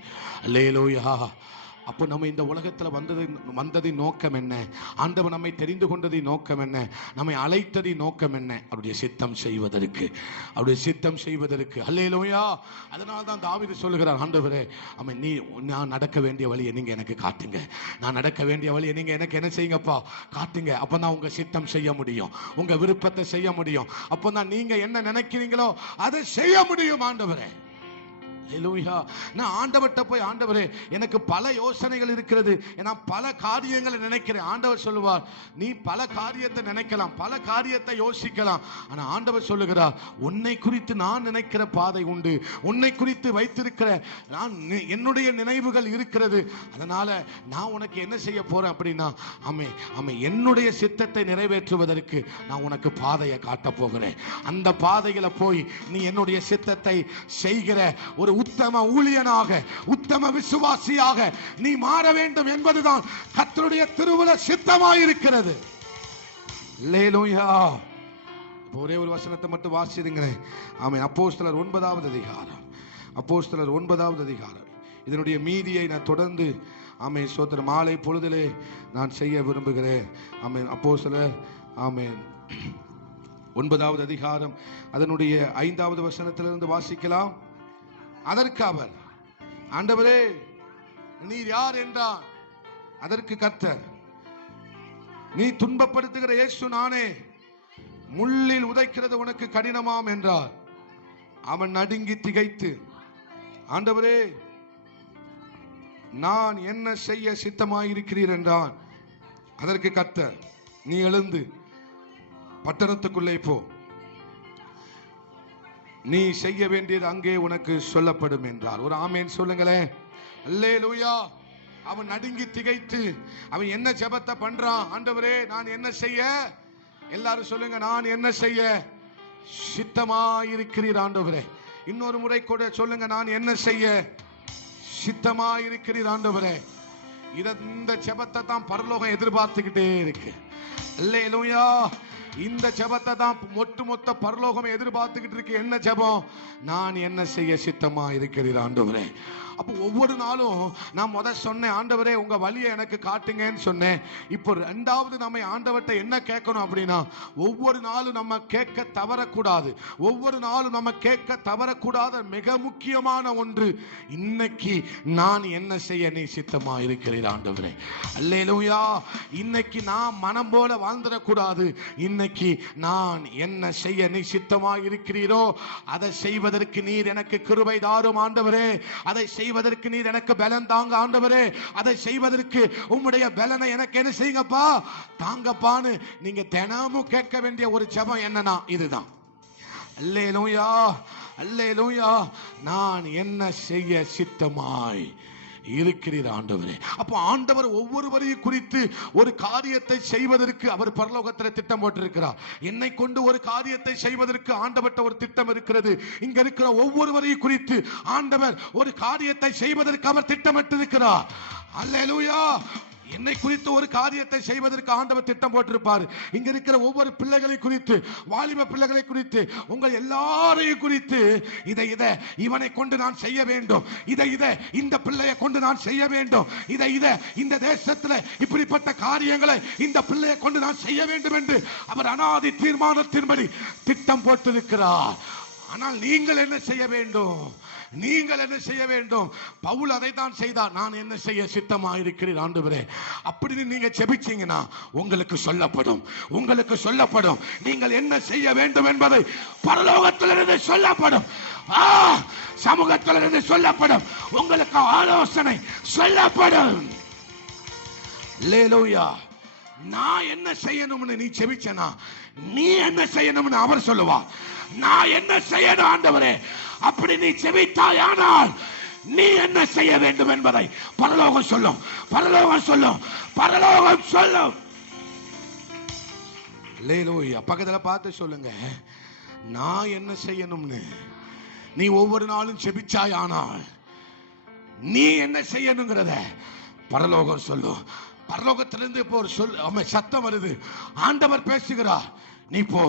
அல்லேலூயா. அப்போ நம்ம இந்த உலகத்தில் வந்ததின் நோக்கம் என்ன? ஆண்டவர் நம்மை தெரிந்து கொண்டதின் நோக்கம் என்ன? நம்மை அழைத்ததின் நோக்கம் என்ன? அவருடைய சித்தம் செய்வதற்கு. அல்லேலூயா. அதனால தான் தாவீது சொல்லுகிறார், ஆண்டவரே நான் நடக்க வேண்டிய வழியை நீங்க எனக்கு காட்டுங்க. நான் நடக்க வேண்டிய வழியை நீங்க எனக்கு என்ன செய்யுங்கப்பா? காட்டுங்க. அப்பதான் உங்க சித்தம் செய்ய முடியும், உங்க விருப்பத்தை செய்ய முடியும். அப்பதான் நீங்க என்ன நினைக்கிறீங்களோ அதை செய்ய முடியும் ஆண்டவரே. நான் ஆண்டவர்கிட்ட போய், ஆண்டவரே எனக்கு பல யோசனைகள் இருக்கிறது, நான் பல காரியங்களை நினைக்கிறேன். ஆண்டவர் சொல்லுவார், நீ பல காரியத்தை நினைக்கலாம், பல காரியத்தை யோசிக்கலாம். ஆனா ஆண்டவர் சொல்லுகிறார், உன்னை குறித்து நான் நினைக்கிற பாதை உண்டு, உன்னை குறித்து வைத்திருக்கிற என்னுடைய நினைவுகள் இருக்கிறது. அதனால நான் உனக்கு என்ன செய்ய போறேன் அப்படின்னா, என்னுடைய சித்தத்தை நிறைவேற்றுவதற்கு நான் உனக்கு பாதையை காட்ட போகிறேன். அந்த பாதையில போய் நீ என்னுடைய சித்தத்தை செய்கிற ஒரு உத்தம ஊழியனாக, உத்தம விசுவாசியாக நீ மாற வேண்டும் என்பதுதான் கர்த்தருடைய திருவுள சித்தமாயிருக்கிறது. அல்லேலூயா. ஒரே ஒரு வசனத்தை மட்டும் வாசிடுங்களேன். ஆமென். அப்போஸ்தலர் 9வது அதிகாரம். இதனுடைய மீதியை நான் தொடர்ந்து சோதர மாலை பொழுதிலே நான் செய்ய விரும்புகிறேன். அப்போஸ்தலர் 9வது அதிகாரம் அதனுடைய 5வது வசனத்திலிருந்து வாசிக்கலாம். அதற்கு அவர், ஆண்டவரே நீர் யார் என்றார். அதற்கு கர்த்தர், நீ துன்பப்படுத்துகிற இயேசு நானே, முள்ளில் உதைக்கிறது உனக்கு கடினமாம் என்றார். அவன் நடுங்கி திகைத்து, ஆண்டவரே நான் என்ன செய்ய சித்தமாயிருக்கிறீர் என்றான். அதற்கு கர்த்தர், நீ எழுந்து பட்டணத்துக்குள்ளே போ, நீ செய்ய வேண்டியது அங்கே உனக்கு சொல்லப்படும் என்றார். ஒரு ஆமேன் சொல்லுங்களேன். அல்லேலூயா. அவன் நடுங்கி திகைத்து அவன் என்ன ஜெபத்தை பண்றான்? ஆண்டவரே நான் என்ன செய்ய, எல்லாரும் சொல்லுங்க, நான் என்ன செய்ய சித்தமாயிருக்கிறீர் ஆண்டவரே. இன்னொரு முறை கூட சொல்லுங்க, நான் என்ன செய்ய சித்தமாயிருக்கிறீர் ஆண்டவரே. இந்த ஜெபத்தை தான் பரலோகம் எதிர்பார்த்துக்கிட்டே இருக்கு. அல்லேலூயா. இந்த ஜெபத்தை தான் மொத்த பரலோகம் எதிர்பார்த்துக்கிட்டு இருக்கு. என்ன ஜெபம்? நான் என்ன செய்ய சித்தமா இருக்கிறீர் ஆண்டவரே. அப்போ ஒவ்வொரு நாளும் நான் சொன்னேன், ஆண்டவரே உங்க வழியை எனக்கு காட்டுங்கன்னு சொன்னேன். இப்போ ரெண்டாவது நம்ம ஆண்டவர்கிட்ட என்ன கேட்கணும் அப்படின்னா, ஒவ்வொரு நாளும் நம்ம கேட்க தவறக்கூடாது. ஒவ்வொரு நாளும் நம்ம கேட்க தவறக்கூடாத மிக முக்கியமான ஒன்று, இன்னைக்கு நான் என்ன செய்ய நீ சித்தமா இருக்கிறீர் ஆண்டவரே. அல்லேலூயா. இன்னைக்கு நான் மனம் போல வாழ்ந்துடக்கூடாது. இன்னைக்கு நான் என்ன செய்ய நீ சித்தமா இருக்கிறீரோ அதை செய்வதற்கு நீர் எனக்கு கிருபை தாரும் ஆண்டவரே. அதை செய்வதற்கு நீர் எனக்கு பலன் தாங்க ஆண்டவரே. அதை செய்வதற்கு உம்முடைய பலனை எனக்கு என்ன செய்யுங்கப்பா, தாங்கப்பான்னு நீங்க தினமும் கேட்க வேண்டிய ஒரு ஜெபம் என்னன்னா இதுதான். அல்லேலூயா, அல்லேலூயா. நான் என்ன செய்ய சித்தமாய் இருக்கிறீர் ஆண்டவரே. அப்போ ஆண்டவர் ஒவ்வொருவரையும் குறித்து ஒரு காரியத்தை செய்வதற்கு அவர் பரலோகத்தில் திட்டம் போட்டிருக்கிறார். என்னை கொண்டு ஒரு காரியத்தை செய்வதற்கு ஆண்டவர்ட்ட ஒரு திட்டம் இருக்கிறது. இங்க இருக்கிற ஒவ்வொருவரையும் குறித்து ஆண்டவர் ஒரு காரியத்தை செய்வதற்கு அவர் திட்டமிட்டிருக்கிறார். அல்லேலூயா. என்னை குறித்து ஒரு காரியத்தை செய்வதற்கு ஆண்டவர் திட்டம் போட்டிருப்பார். இங்க இருக்கிற ஒவ்வொரு பிள்ளைகளை குறித்து, வாலிப பிள்ளைகளை குறித்து, உங்கள் எல்லாரையும் குறித்து, இதை இவனை கொண்டு நான் செய்ய வேண்டும், இதை இந்த பிள்ளையை கொண்டு நான் செய்ய வேண்டும், இதை இந்த தேசத்தில் இப்படிப்பட்ட காரியங்களை இந்த பிள்ளையை கொண்டு நான் செய்ய வேண்டும் என்று அவர் அனாதி தீர்மானத்தின்படி திட்டம் போட்டிருக்கிறார். ஆனால் நீங்கள் என்ன செய்ய வேண்டும்? நீங்கள் என்ன செய்ய வேண்டும்? பவுல் அதை தான் செய்தார். நான் என்ன செய்ய சித்தமா இருக்கிறேன் ஆண்டவரே அப்படின்னு நீங்க ஜெபிச்சீங்கன்னா உங்களுக்கு சொல்லப்படும். உங்களுக்கு சொல்லப்படும் நீங்கள் என்ன செய்ய வேண்டும் என்பதை பரலோகத்திலிருந்து சொல்லப்படும். சமூகத்திலிருந்து சொல்லப்படும். உங்களுக்கு ஆலோசனை சொல்லப்படும். அல்லேலூயா. நான் என்ன செய்யணும்னு நீ ஜெபிச்சனா, நீ என்ன செய்யணும்னு அவர் சொல்லுவார். நான் என்ன செய்யணும் ஆண்டவரே அப்படி நீ ஜெபித்தாயானால் நீ என்ன செய்ய வேண்டும் என்பதை பரலோகம் சொல்லும். பரலோகம் சொல்லும். பரலோகம் சொல்லும். அல்லேலூயா. பக்கத்துல பார்த்து சொல்லுங்க, நான் என்ன செய்யணும்னு நீ ஒவ்வொரு நாளும் ஜெபிச்சாயானால் நீ என்ன செய்யணுங்கிறத பரலோகம் சொல்லும். பரலோகத்திலிருந்து இப்போ ஒரு சத்தம் வருது. ஆண்டவர் பேசுகிறார். நீ போ,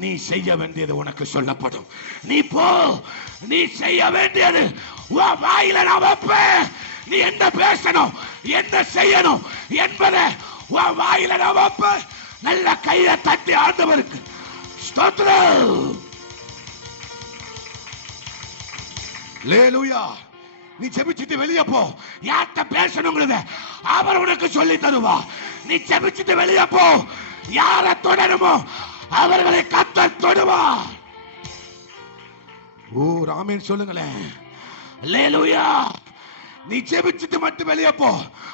நீ செய்ய வேண்டியது உனக்கு சொல்லப்படும். நீ போ, நீ செய்ய வேண்டியது வாயில நான் வைப்பேன். நீ என்ன பேசணும், என்ன செய்யணும் என்பதை வாயில நான் வைப்பேன். நல்ல கையை தட்டி ஆண்டவருக்கு ஸ்தோத்திரம். அல்லேலூயா. நீ ஜெபிச்சிட்டு வெளியே போ. யார்கிட்ட பேசணுங்கிறத அவர் உனக்கு சொல்லி தருவா. நீ ஜெபிச்சிட்டு வெளியே போ. யாரை தொடருமோ அவர்களை கர்த்தர் தொடுவார். ஓ ராமேன் சொல்லுங்களேன். அல்லேலூயா. நீ ஜெபிச்சிட்டு மட்டும் வெளியே போ.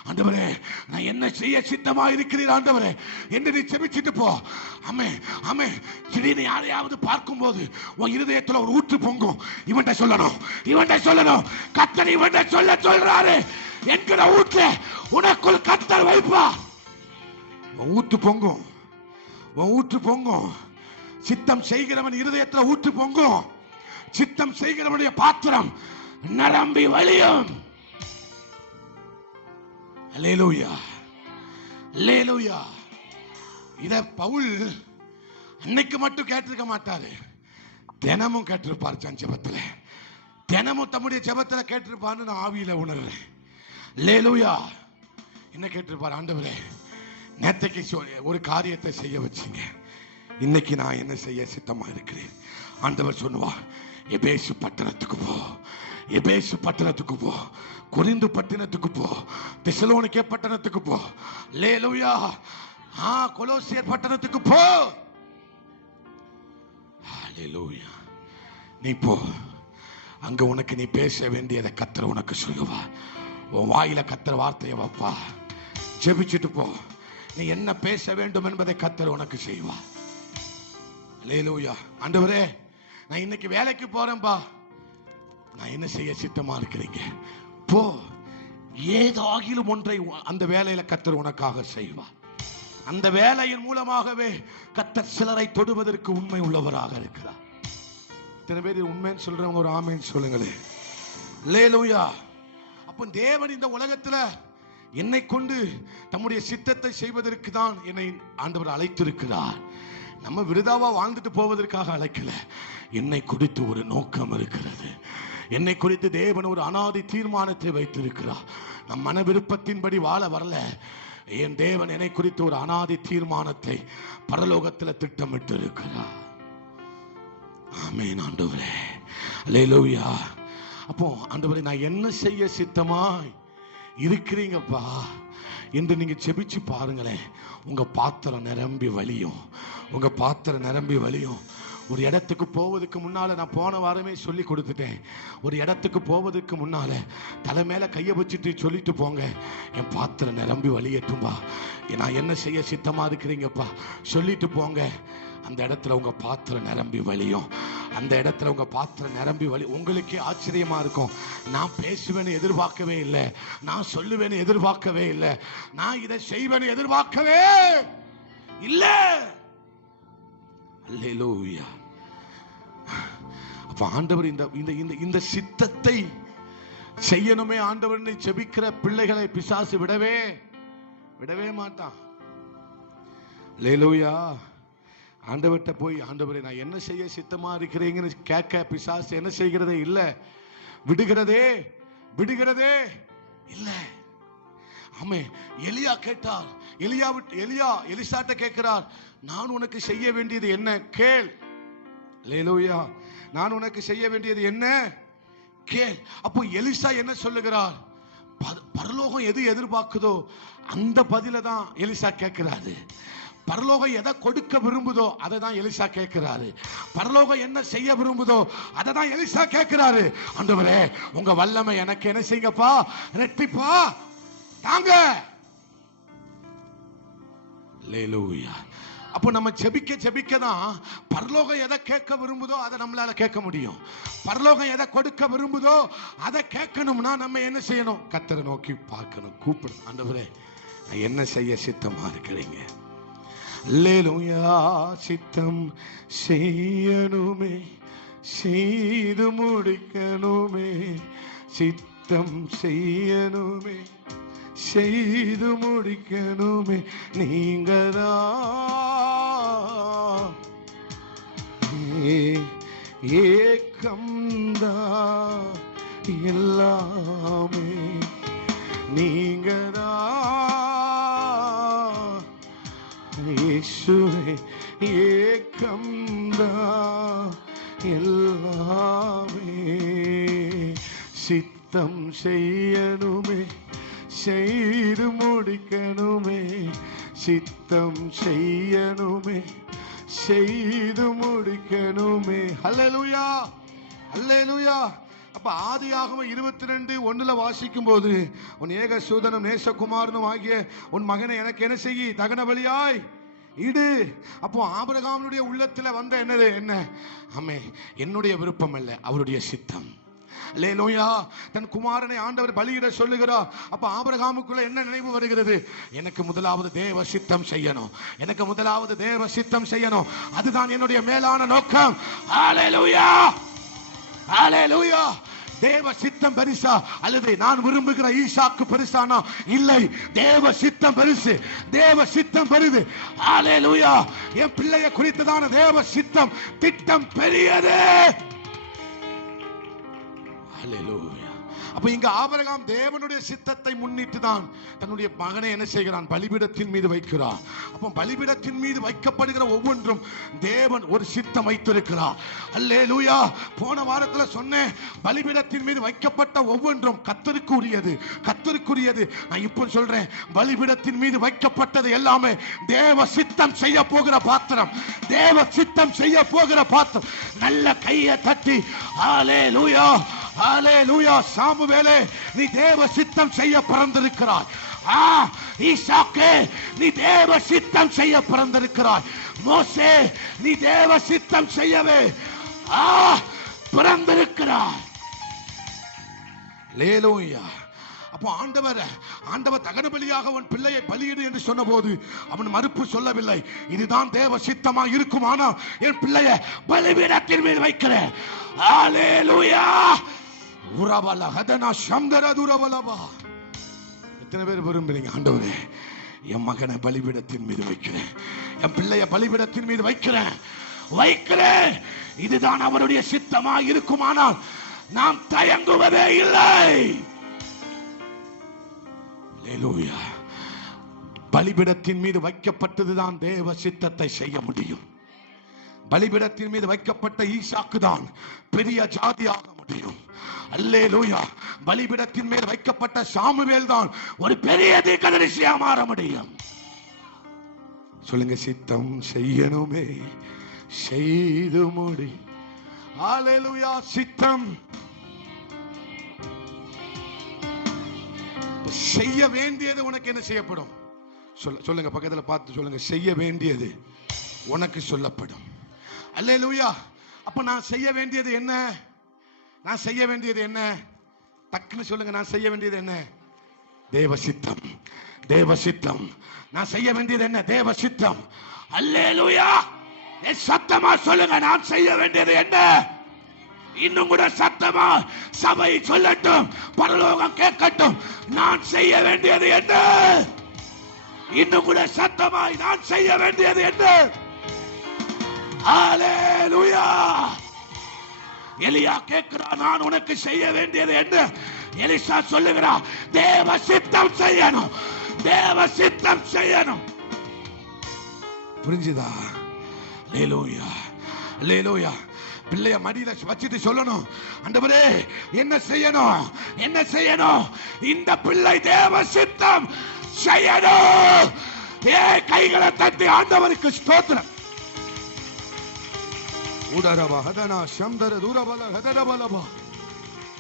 ஆண்டவரே நான் என்ன செய்ய சித்தமா இருக்கிறீர் ஆண்டவரே என்று நீ ஜெபிச்சிட்டு போ. ஆமே ஆமே. திடீர்னு யாரையாவது பார்க்கும்போது உன் இருதயத்துல ஒரு ஊற்று பொங்கும். இவன்கிட்ட சொல்லணும், இவன்கிட்ட சொல்லணும். கர்த்தர் இவன்கிட்ட சொல்றாரு என்கிற ஊற்ற உனக்குள் கர்த்தர் வைப்பா. ஊற்று பொங்கும். ஊற்று பொங்கும். சித்தம் செய்கிறவன் இருதயத்தில் ஊற்று பொங்கும். சித்தம் செய்கிறவனுடைய பாத்திரம் நிரம்பி வழியும். அல்லேலூயா. அல்லேலூயா. இத பவுல் அன்னைக்கு மட்டும் கேட்டிருக்க மாட்டாரு, தினமும் கேட்டிருப்பார். ஜெபத்துல தினமும் தம்முடைய ஜெபத்துல கேட்டிருப்பான்னு நான் ஆவியில உணர்றேன். அல்லேலூயா. என்ன கேட்டிருப்பார்? ஆண்டவரே நேத்தைக்கு ஒரு காரியத்தை செய்ய வச்சீங்க, இன்னைக்கு நான் என்ன செய்ய சித்தமா இருக்கிறேன். ஆண்டவர் சொல்லுவா, எபேசு பட்டணத்துக்கு போ, எபேசு பட்டணத்துக்கு போ, கொரிந்து பட்டணத்துக்கு போ, தெசலோனிக்கே பட்டணத்துக்கு போ, அல்லேலூயா, கொலோசியர் பட்டணத்துக்கு போ. அல்லேலூயா. நீ போ. அங்க உனக்கு நீ பேச வேண்டியதை கர்த்தர் உனக்கு சொல்லுவா. உன் வாயில கர்த்தர் வார்த்தையை வைப்பா. ஜெபிச்சுட்டு போ. நீ என்ன பேச வேண்டும் என்பதை கர்த்தர் உனக்கு செய்வா. அல்லேலூயா. ஆண்டவரே நான் இன்னைக்கு வேலைக்கு போறேன்பா, நான் என்ன செய்ய சித்தமா இருக்கிறீங்க? போ. ஏதாகிலும் ஒன்றை அந்த வேலையில கர்த்தர் உனக்காக செய்வா. அந்த வேலையின் மூலமாகவே கர்த்தர் சிலரை தொடுவதற்கு உண்மை உள்ளவராக இருக்கிறார். இத்தனை பேர் உண்மைன்னு சொல்றவங்க ஒரு ஆமேன்னு சொல்லுங்களே. அல்லேலூயா. அப்ப தேவன் இந்த உலகத்துல என்னை கொண்டு தம்முடைய சித்தத்தை செய்வதற்கு தான் என்னை ஆண்டவர் அழைத்திருக்கிறார். நம்ம விருதாவா வாழ்ந்துட்டு போவதற்காக அழைக்கல. என்னை குறித்து ஒரு நோக்கம் இருக்கிறது. என்னை குறித்து தேவன் ஒரு அனாதி தீர்மானத்தை வைத்திருக்கிறார். நம் மன விருப்பத்தின்படி வாழ வரல. என் தேவன் என்னை குறித்து ஒரு அனாதி தீர்மானத்தை பரலோகத்தில் திட்டமிட்டு இருக்கிறார். ஆமென் ஆண்டவரே, அல்லேலூயா. அப்போ ஆண்டவரே, நான் என்ன செய்ய சித்தமாய் இருக்கிறீங்கப்பா என்று நீங்க செபிச்சு பாருங்களேன். உங்க பாத்திரம் நிரம்பி வழியும். உங்க பாத்திரம் நிரம்பி வழியும். ஒரு இடத்துக்கு போவதுக்கு முன்னால, நான் போன வாரமே சொல்லி கொடுத்துட்டேன், ஒரு இடத்துக்கு போவதற்கு முன்னால தலை மேல கையை வச்சுட்டு சொல்லிட்டு போங்க, என் பாத்திரம் நிரம்பி வழியட்டும்பா, நான் என்ன செய்ய சித்தமா இருக்கிறீங்கப்பா சொல்லிட்டு போங்க. அந்த இடத்துல உங்க பாத்திரம் நிரம்பி வழியும். அந்த இடத்துல உங்க பாத்திரம் நிரம்பி வழி. உங்களுக்கே ஆச்சரியமா இருக்கும். நான் பேசுவேன்னு எதிர்பார்க்கவே இல்லை, நான் சொல்லுவேன்னு எதிர்பார்க்கவே இல்லை, நான் இதை செய்வேன்னு எதிர்பார்க்கவே இல்லை. அல்லேலூயா. அப்ப ஆண்டவர் இந்த சித்தத்தை செய்யணுமே ஆண்டவர் செபிக்கிற பிள்ளைகளை பிசாசு விடவே மாட்டான். அல்லேலூயா. ஆண்டவர்கிட்ட போய், ஆண்டவரே நான் என்ன செய்ய சித்தமா இருக்கிறீங்கன்னு கேட்க பிசாசு என்ன செய்கிறதே இல்லை, விடுகிறதே இல்லை. ஆமே, எலியா கேட்டார். எலியா எலிசாட்ட கேட்கிறார், நான் உனக்கு செய்ய வேண்டியது என்ன கேள். அல்லேலூயா. நான் உனக்கு செய்ய வேண்டியது என்ன கேள். அப்போ எலிசா என்ன சொல்லுகிறார்? பரலோகம் எது எதிர்பார்க்குதோ அந்த பதில தான் எலிசா கேட்கிறாரு. பரலோகம் எதை கொடுக்க விரும்புதோ அதை தான் எலிசா கேட்கிறாரு. பரலோகம் என்ன செய்ய விரும்புதோ அதை தான் எலிசா கேட்கிறாரு. ஆண்டவரே, உங்க வல்லமை எனக்கு என்ன செய்யுங்கப்பா, ரெட்டிப்பா தாங்க. அல்லேலூயா. அப்போ நம்ம செபிக்க தான் பரலோகம் எதை கேட்க விரும்புதோ அதை நம்மளால கேட்க முடியும். பரலோகம் எதை கொடுக்க விரும்புதோ அதை கேட்கணும்னா நம்ம என்ன செய்யணும்? கர்த்தரை நோக்கி பார்க்கணும், கூப்பிடணும். ஆண்டவரே, என்ன செய்ய சித்தமா இருக்கிறீங்க? அல்லேலூயா. சித்தம் செய்யணுமே, செய்து முடிக்கணுமே, சித்தம் செய்யணுமே, செய்து முடிக்கணுமே, நீங்கதான் ஏக்கம்தான் எல்லாமே, நீங்கதான் இயேசுவே, ஏக்கம்தான் எல்லாமே, சித்தம் செய்யணுமே, செய்து முடிக்கணுமே, சித்தம் செய்யணுமே, செய்து முடிக்கணுமே. அல்லேலூயா, அல்லேலூயா. அப்ப ஆதியாகமம் 22:1 வாசிக்கும் போது, உன் ஏக சூதனும் நேசகுமாரனும் ஆகிய உன் மகனை எனக்கு என்ன செய்யி, தகன பலியாய் இடு. அப்போ ஆபிரகாமுடைய உள்ளத்துல வந்த என்ன? ஆமே, என்னுடைய விருப்பம் அல்ல, அவருடைய சித்தம். அல்லேலூயா. தன் குமாரனை ஆண்டவர் பலியிட சொல்லுகிறார். அப்ப ஆபிரகாமுக்குள்ள என்ன நினைவு வருகிறது? எனக்கு முதலாவது தேவ சித்தம் செய்யணும், எனக்கு முதலாவது தேவ சித்தம் செய்யணும், அதுதான் என்னுடைய மேலான நோக்கம். அல்லேலூயா, அல்லேலூயா. தேவ சித்தம் பெருசா அல்லது நான் விரும்புகிற ஈசாக்கு பெருசானா? இல்லை, தேவ சித்தம் பெருசு, தேவ சித்தம் பெரிது. அல்லேலூயா. என் பிள்ளைய குறித்ததான தேவ சித்தம் திட்டம் பெரியது. அல்லேலூயா. அப்ப இங்க ஆபிரகாம் தேவனுடைய சித்தத்தை முன்னிட்டு தான் தன்னுடைய மகனை என்ன செய்கிறான்? பலிபீடத்தின் மீது வைக்கிறார். அப்ப பலிபீடத்தின் மீது வைக்கப்படுகிற ஒவ்வொன்றும் தேவன் ஒரு சித்தம் வைத்திருக்கிறார். அல்லேலூயா. போன வாரத்தில் சொன்னேன், பலிபீடத்தின் மீது வைக்கப்பட்ட ஒவ்வொன்றும் கர்த்தருக்கு உரியது, கர்த்தருக்குரியது. நான் இப்ப சொல்றேன், பலிபீடத்தின் மீது வைக்கப்பட்டது எல்லாமே தேவ சித்தம் செய்ய போகிற பாத்திரம், தேவ சித்தம் செய்ய போகிற பாத்திரம். நல்ல கையை தட்டி அல்லேலூயா, அல்லேலூயா. சாமுவேலே, நீ தேவ சித்தம் செய்ய பிறந்திருக்கிறாய். ஈசாக்கே, நீ தேவ சித்தம் செய்ய பிறந்திருக்கிறாய். மோசே, நீ தேவ சித்தம் செய்யவே பிறந்திருக்கிறாய். அல்லேலூயா. அப்போ ஆண்டவர் தகன பலியாக அவன் பிள்ளையை பலியிடு என்று சொன்ன போது அவன் மறுப்பு சொல்லவில்லை. இதுதான் தேவ சித்தமா இருக்குமானா என் பிள்ளையை பலிபீடத்தின் மீது வைக்கிறேன். அல்லேலூயா. எத்தனை பேர் விரும்புறீங்க? ஆண்டவரே, என் மகனை பலிபீடத்தின் மீது வைக்கிறேன், என் பிள்ளைய பலிபீடத்தின் மீது வைக்கிறேன். இதுதான் அவருடைய சித்தமா இருக்குமானால் நாம் தயங்குவதே இல்லை. அல்லேலூயா. பலிபீடத்தின் மீது வைக்கப்பட்டதுதான் தேவ சித்தத்தை செய்ய முடியும். பலிபீடத்தின் மீது வைக்கப்பட்ட ஈசாக்கு தான் பெரிய ஜாதியாக முடியும். அல்லேலூயா. பலிபீடத்தின் மேல் வைக்கப்பட்ட சாமுவேல் தான் ஒரு பெரிய தீர்க்கதரிசியா மாற முடியும். சொல்லுங்க, சித்தம் செய்யணுமே செய்து முடி. அல்லேலூயா. சித்தம் செய்ய வேண்டியது உனக்கு என்ன செய்யப்படும்? சொல்லுங்க, பக்கத்துல பார்த்து சொல்லுங்க, செய்ய வேண்டியது உனக்கு சொல்லப்படும். அல்லேலூயா. அப்ப நான் செய்ய வேண்டியது என்ன? நான் செய்ய வேண்டியது என்ன? டக்குன்னு சொல்லுங்க, நான் செய்ய வேண்டியது என்ன? தேவ சித்தம். தேவ சித்தம். நான் செய்ய வேண்டியது என்ன? தேவ சித்தம். அல்லேலூயா. சத்தமா சொல்லுங்க, நான் செய்ய வேண்டியது என்ன? இன்னும் கூட சத்தமா சபை சொல்லட்டும், பரலோகம் கேட்கட்டும். நான் செய்ய வேண்டியது என்ன? இன்னும் கூட சத்தமாய் நான் செய்ய வேண்டியது என்ன? அல்லேலூயா. எலியா கேட்கிறான், நான் உனக்கு செய்ய வேண்டியது என்ன? எலிசா சொல்லுகிறான், தேவ சித்தம் செய்யணும், தேவ சித்தம் செய்யணும். புரிஞ்சுதா? அல்லேலூயா. அல்லேலூயா. பிள்ளைய மடியில வச்சிட்டு சொல்லணும், ஆண்டவரே என்ன செய்யணும், என்ன செய்யணும்? இந்த பிள்ளை தேவ சித்தம் செய்யணும். கைகளை தட்டி ஆண்டவருக்கு ஸ்தோத்திரம். உடரபா ஹதனா சம்தர தூரபல ஹதரபலபா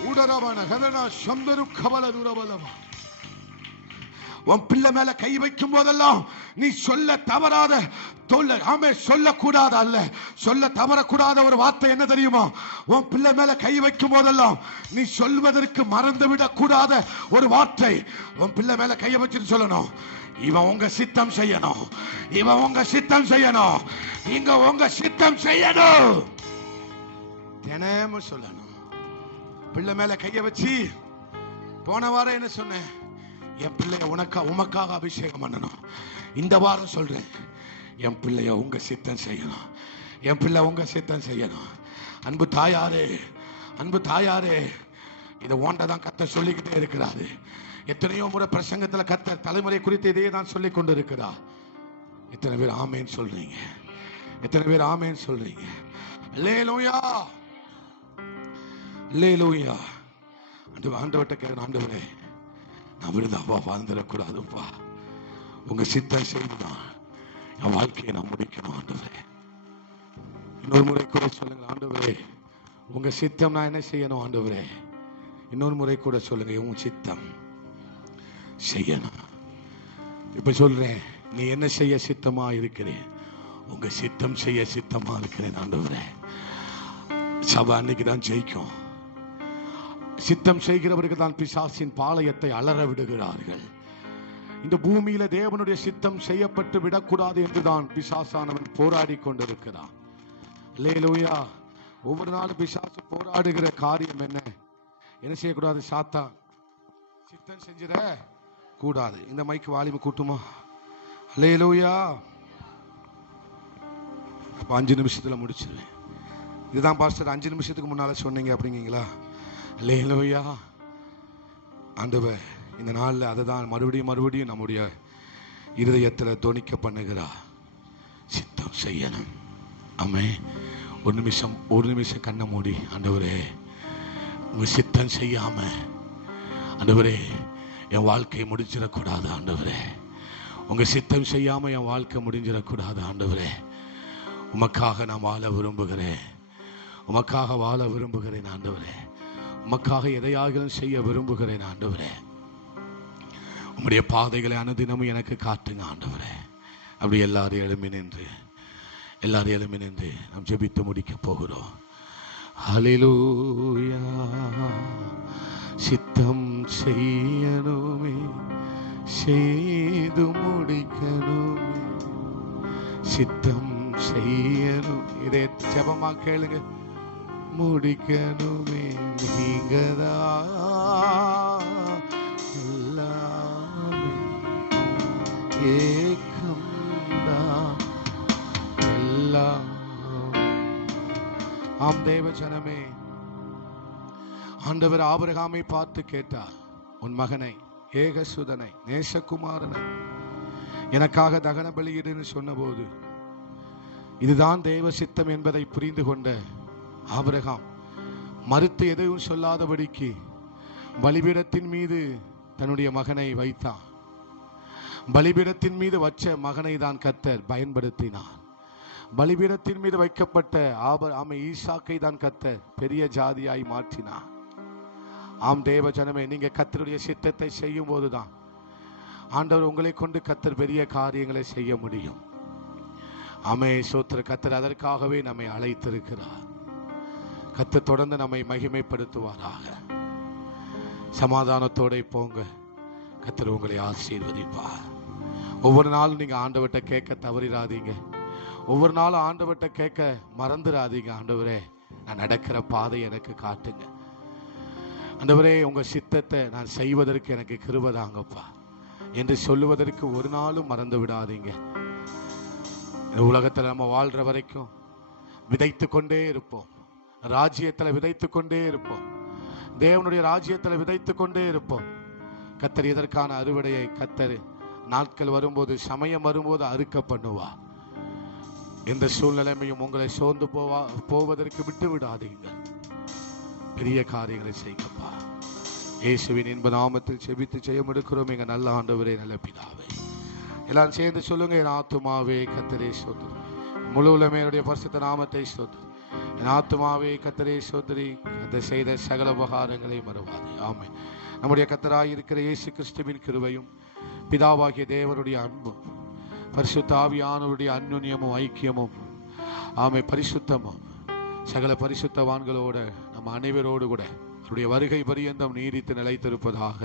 உடரபன ஹதனா சம்தரு கபல தூரபலபா. உன் பிள்ளை மேல கை வைக்கும் போதெல்லாம் நீ சொல்ல தவறாத சொல்லக்கூடாத அல்ல, சொல்ல தவறக்கூடாத ஒரு வார்த்தை என்ன தெரியுமா? உன் பிள்ளை மேல கை வைக்கும் போதெல்லாம் நீ சொல்வதற்கு மறந்துவிடக் கூடாத ஒரு வார்த்தை. உன் பிள்ளை மேல கையை வச்சுட்டு சொல்லணும், இவன் உங்க சித்தம் செய்யணும், இவன் உங்க சித்தம் செய்யணும், இங்க உங்க சித்தம் செய்யணும். தினமும் சொல்லணும். பிள்ளை மேல கைய வச்சு போன வாரம் என்ன சொன்னேன்? என் பிள்ளைய உமக்காக அபிஷேகம் பண்ணணும். இந்த வாரம் சொல்றேன், என் பிள்ளைய உங்க சித்தம் செய்யணும், என் பிள்ளை உங்க சித்தம் செய்யணும். அன்பு தாயாரே, அன்பு தாயாரே, இதை ஓண்டதான் கர்த்தர் சொல்லிக்கிட்டே இருக்கிறாரு. எத்தனையோ முறை பிரசங்கத்தில் கர்த்தர் தலைமுறை குறித்து இதையே தான் சொல்லி கொண்டு இருக்கிறார். எத்தனை பேர் ஆமேன் சொல்றீங்க? எத்தனை பேர் ஆமேன் சொல்றீங்க? அல்லேலூயா. அல்லேலூயா. ஆண்டவர்கிட்ட கேட்கணும், ஆண்டவரே நான் விருதாப்பா வாழ்ந்துடக்கூடாதுப்பா, உங்க சித்தம் செய்துதான் என் வாழ்க்கையை நான் முடிக்கணும் ஆண்டவரே. இன்னொரு முறை கூட சொல்லுங்க, ஆண்டவரே உங்க சித்தம் நான் என்ன செய்யணும் ஆண்டவரே? இன்னொரு முறை கூட சொல்லுங்க, உங்க சித்தம் செய்யணும். இப்ப சொல்றேன், நீ என்ன செய்ய சித்தமா இருக்கிறேன்? உங்க சித்தம் செய்ய சித்தமா இருக்கிறேன் ஆண்டவரே. சபை அன்னைக்கு தான் ஜெயிக்கும். சித்தம் செய்கிறவர்கள் தான் பிசாசின் பாளையத்தை அலற விடுகிறார்கள். இந்த பூமியில தேவனுடைய சித்தம் செய்யப்பட்டு விடக்கூடாது என்றுதான் பிசாசானவன் போராடி கொண்டிருக்கிறான். அல்லேலூயா. ஒவ்வொரு நாளும் பிசாசு போராடுகிற காரியம் என்ன செய்யக்கூடாது? சாத்தான் சித்தம் செஞ்சிட கூடாது. இந்த மைக்கு வாலிமை கூட்டுமா? அல்லேலூயா. அப்ப 5 நிமிஷத்துல முடிச்சிருவேன். இதுதான் பாஸ்டர் 5 நிமிஷத்துக்கு முன்னால சொன்னீங்க அப்படிங்களா? அல்லேலூயா. ஆண்டவர் இந்த நாளில் அதை தான் மறுபடியும் நம்முடைய இருதயத்தில் தொனிக்க பண்ணுகிறா. சித்தம் செய்யணும். ஆமே. ஒரு நிமிஷம் கண்ணை மூடி, ஆண்டவரே உங்க சித்தம் செய்யாம ஆண்டவரே என் வாழ்க்கையை முடிஞ்சிடக்கூடாது ஆண்டவரே. உங்க சித்தம் செய்யாம என் வாழ்க்கை முடிஞ்சிடக்கூடாது ஆண்டவரே. உமக்காக நான் வாழ விரும்புகிறேன், உமக்காக வாழ விரும்புகிறேன் ஆண்டவரே. உமக்காக எதையாகிலும் செய்ய விரும்புகிறேன் ஆண்டவரே. உம்முடைய பாதைகளை அனுதினமும் எனக்கு காட்டுங்க ஆண்டவரே. அப்படி எல்லாரும் எழும்பி நின்று நாம் ஜெபித்து முடிக்க போகிறோம். ஹல்லேலூயா. சித்தம் செய்யணுமே செய்து முடிக்கணுமே, சித்தம் செய்யணும். இதை ஜெபமா கேளுங்க. முடிக்கணுமே நீங்கதா எல்லாமே ஏக்கம்தா ஆம் தேவ ஜனமே, ஆண்டவர் ஆபிரகாமை பார்த்து கேட்டார், உன் மகனை, ஏகசுதனை, நேசகுமாரனை எனக்காக தகன பலியிடுன்னு சொன்னபோது இதுதான் தேவ சித்தம் என்பதை புரிந்து கொண்ட ஆபிரகாம் மறுத்து எதுவும் சொல்லாதபடிக்கு பலிபீடத்தின் மீது தன்னுடைய மகனை வைத்தான். பலிபீடத்தின் மீது வச்ச மகனை தான் கர்த்தர் பயன்படுத்தினார். பலிபீடத்தின் மீது வைக்கப்பட்ட ஈசாக்கை தான் கர்த்தர் பெரிய ஜாதியாய் மாற்றினார். ஆம் தேவ ஜனமே, நீங்க கர்த்தருடைய சித்தத்தை செய்யும் போதுதான் ஆண்டவர் உங்களை கொண்டு கர்த்தர் பெரிய காரியங்களை செய்ய முடியும். ஆமே சோத்திர. கர்த்தர் அதற்காகவே நம்மை அழைத்திருக்கிறார். கர்த்தர் தொடர்ந்து நம்மை மகிமைப்படுத்துவாராக. சமாதானத்தோட போங்க. கர்த்தர் உங்களை ஆசீர்வதிப்பார். ஒவ்வொரு நாளும் நீங்க ஆண்டவர்கிட்ட கேட்க தவறிடாதீங்க. ஒவ்வொரு நாளும் ஆண்டவர்கிட்ட கேட்க மறந்துடாதீங்க. ஆண்டவரே, நான் நடக்கிற பாதை எனக்கு காட்டுங்க. ஆண்டவரே, உங்க சித்தத்தை நான் செய்வதற்கு எனக்கு கிருபை தாங்கப்பா என்று சொல்லுவதற்கு ஒரு நாளும் மறந்து விடாதீங்க. இந்த உலகத்தில் நம்ம வாழ்ற வரைக்கும் விதைத்து கொண்டே இருப்போம். ராஜ்யத்தில் விதைத்து கொண்டே இருப்போம். தேவனுடைய ராஜ்யத்தில் விதைத்து கொண்டே இருப்போம். கர்த்தர் இதற்கான அறுவடையை கர்த்தர் நாட்கள் வரும்போது, சமயம் வரும்போது அறுக்க பண்ணுவா. எந்த சூழ்நிலைமையும் உங்களை சோர்ந்து போவதற்கு விட்டு விடாதீங்க. பெரிய காரியங்களை செய்யப்பா. இயேசுவின் இன்ப நாமத்தில் செபித்து ஜெயம் எடுக்கிறோம் எங்க நல்ல ஆண்டவரே, நல்ல பிதாவே. எல்லாரும் சேர்ந்து சொல்லுங்க, என் ஆத்துமாவே கர்த்தரே ஸ்தோத்திரி, முழு உலகமே பரிசுத்த நாமத்தை ஸ்தோத்திரி. என் ஆத்துமாவே கர்த்தரே ஸ்தோத்திரி, கர்த்தர் செய்த சகல உபகாரங்களை மறவாதே. ஆமென். நம்முடைய கர்த்தராய் இருக்கிற இயேசு கிறிஸ்துவின் கிருபையும் பிதாவாகிய தேவனுடைய அன்பும் பரிசுத்த ஆவியானவருடைய அன்யோன்யமும் ஐக்கியமும் ஆமை பரிசுத்தமும் சகல பரிசுத்தவான்களோட நம்ம அனைவரோடு கூட அவருடைய வருகை பரியந்தம் நீடித்து நிலைத்திருப்பதாக.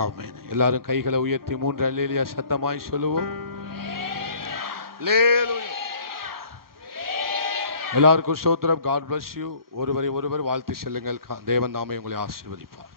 ஆமென். எல்லாரும் கைகளை உயர்த்தி 3 அல்லேலூயா சத்தமாய் சொல்லுவோம். எல்லாருக்கும் ஸ்தோத்திரம். God bless you. ஒருவரை ஒருவர் வாழ்த்தி செல்லுங்கள். தேவன் நாமே உங்களை ஆசீர்வதிப்பார்.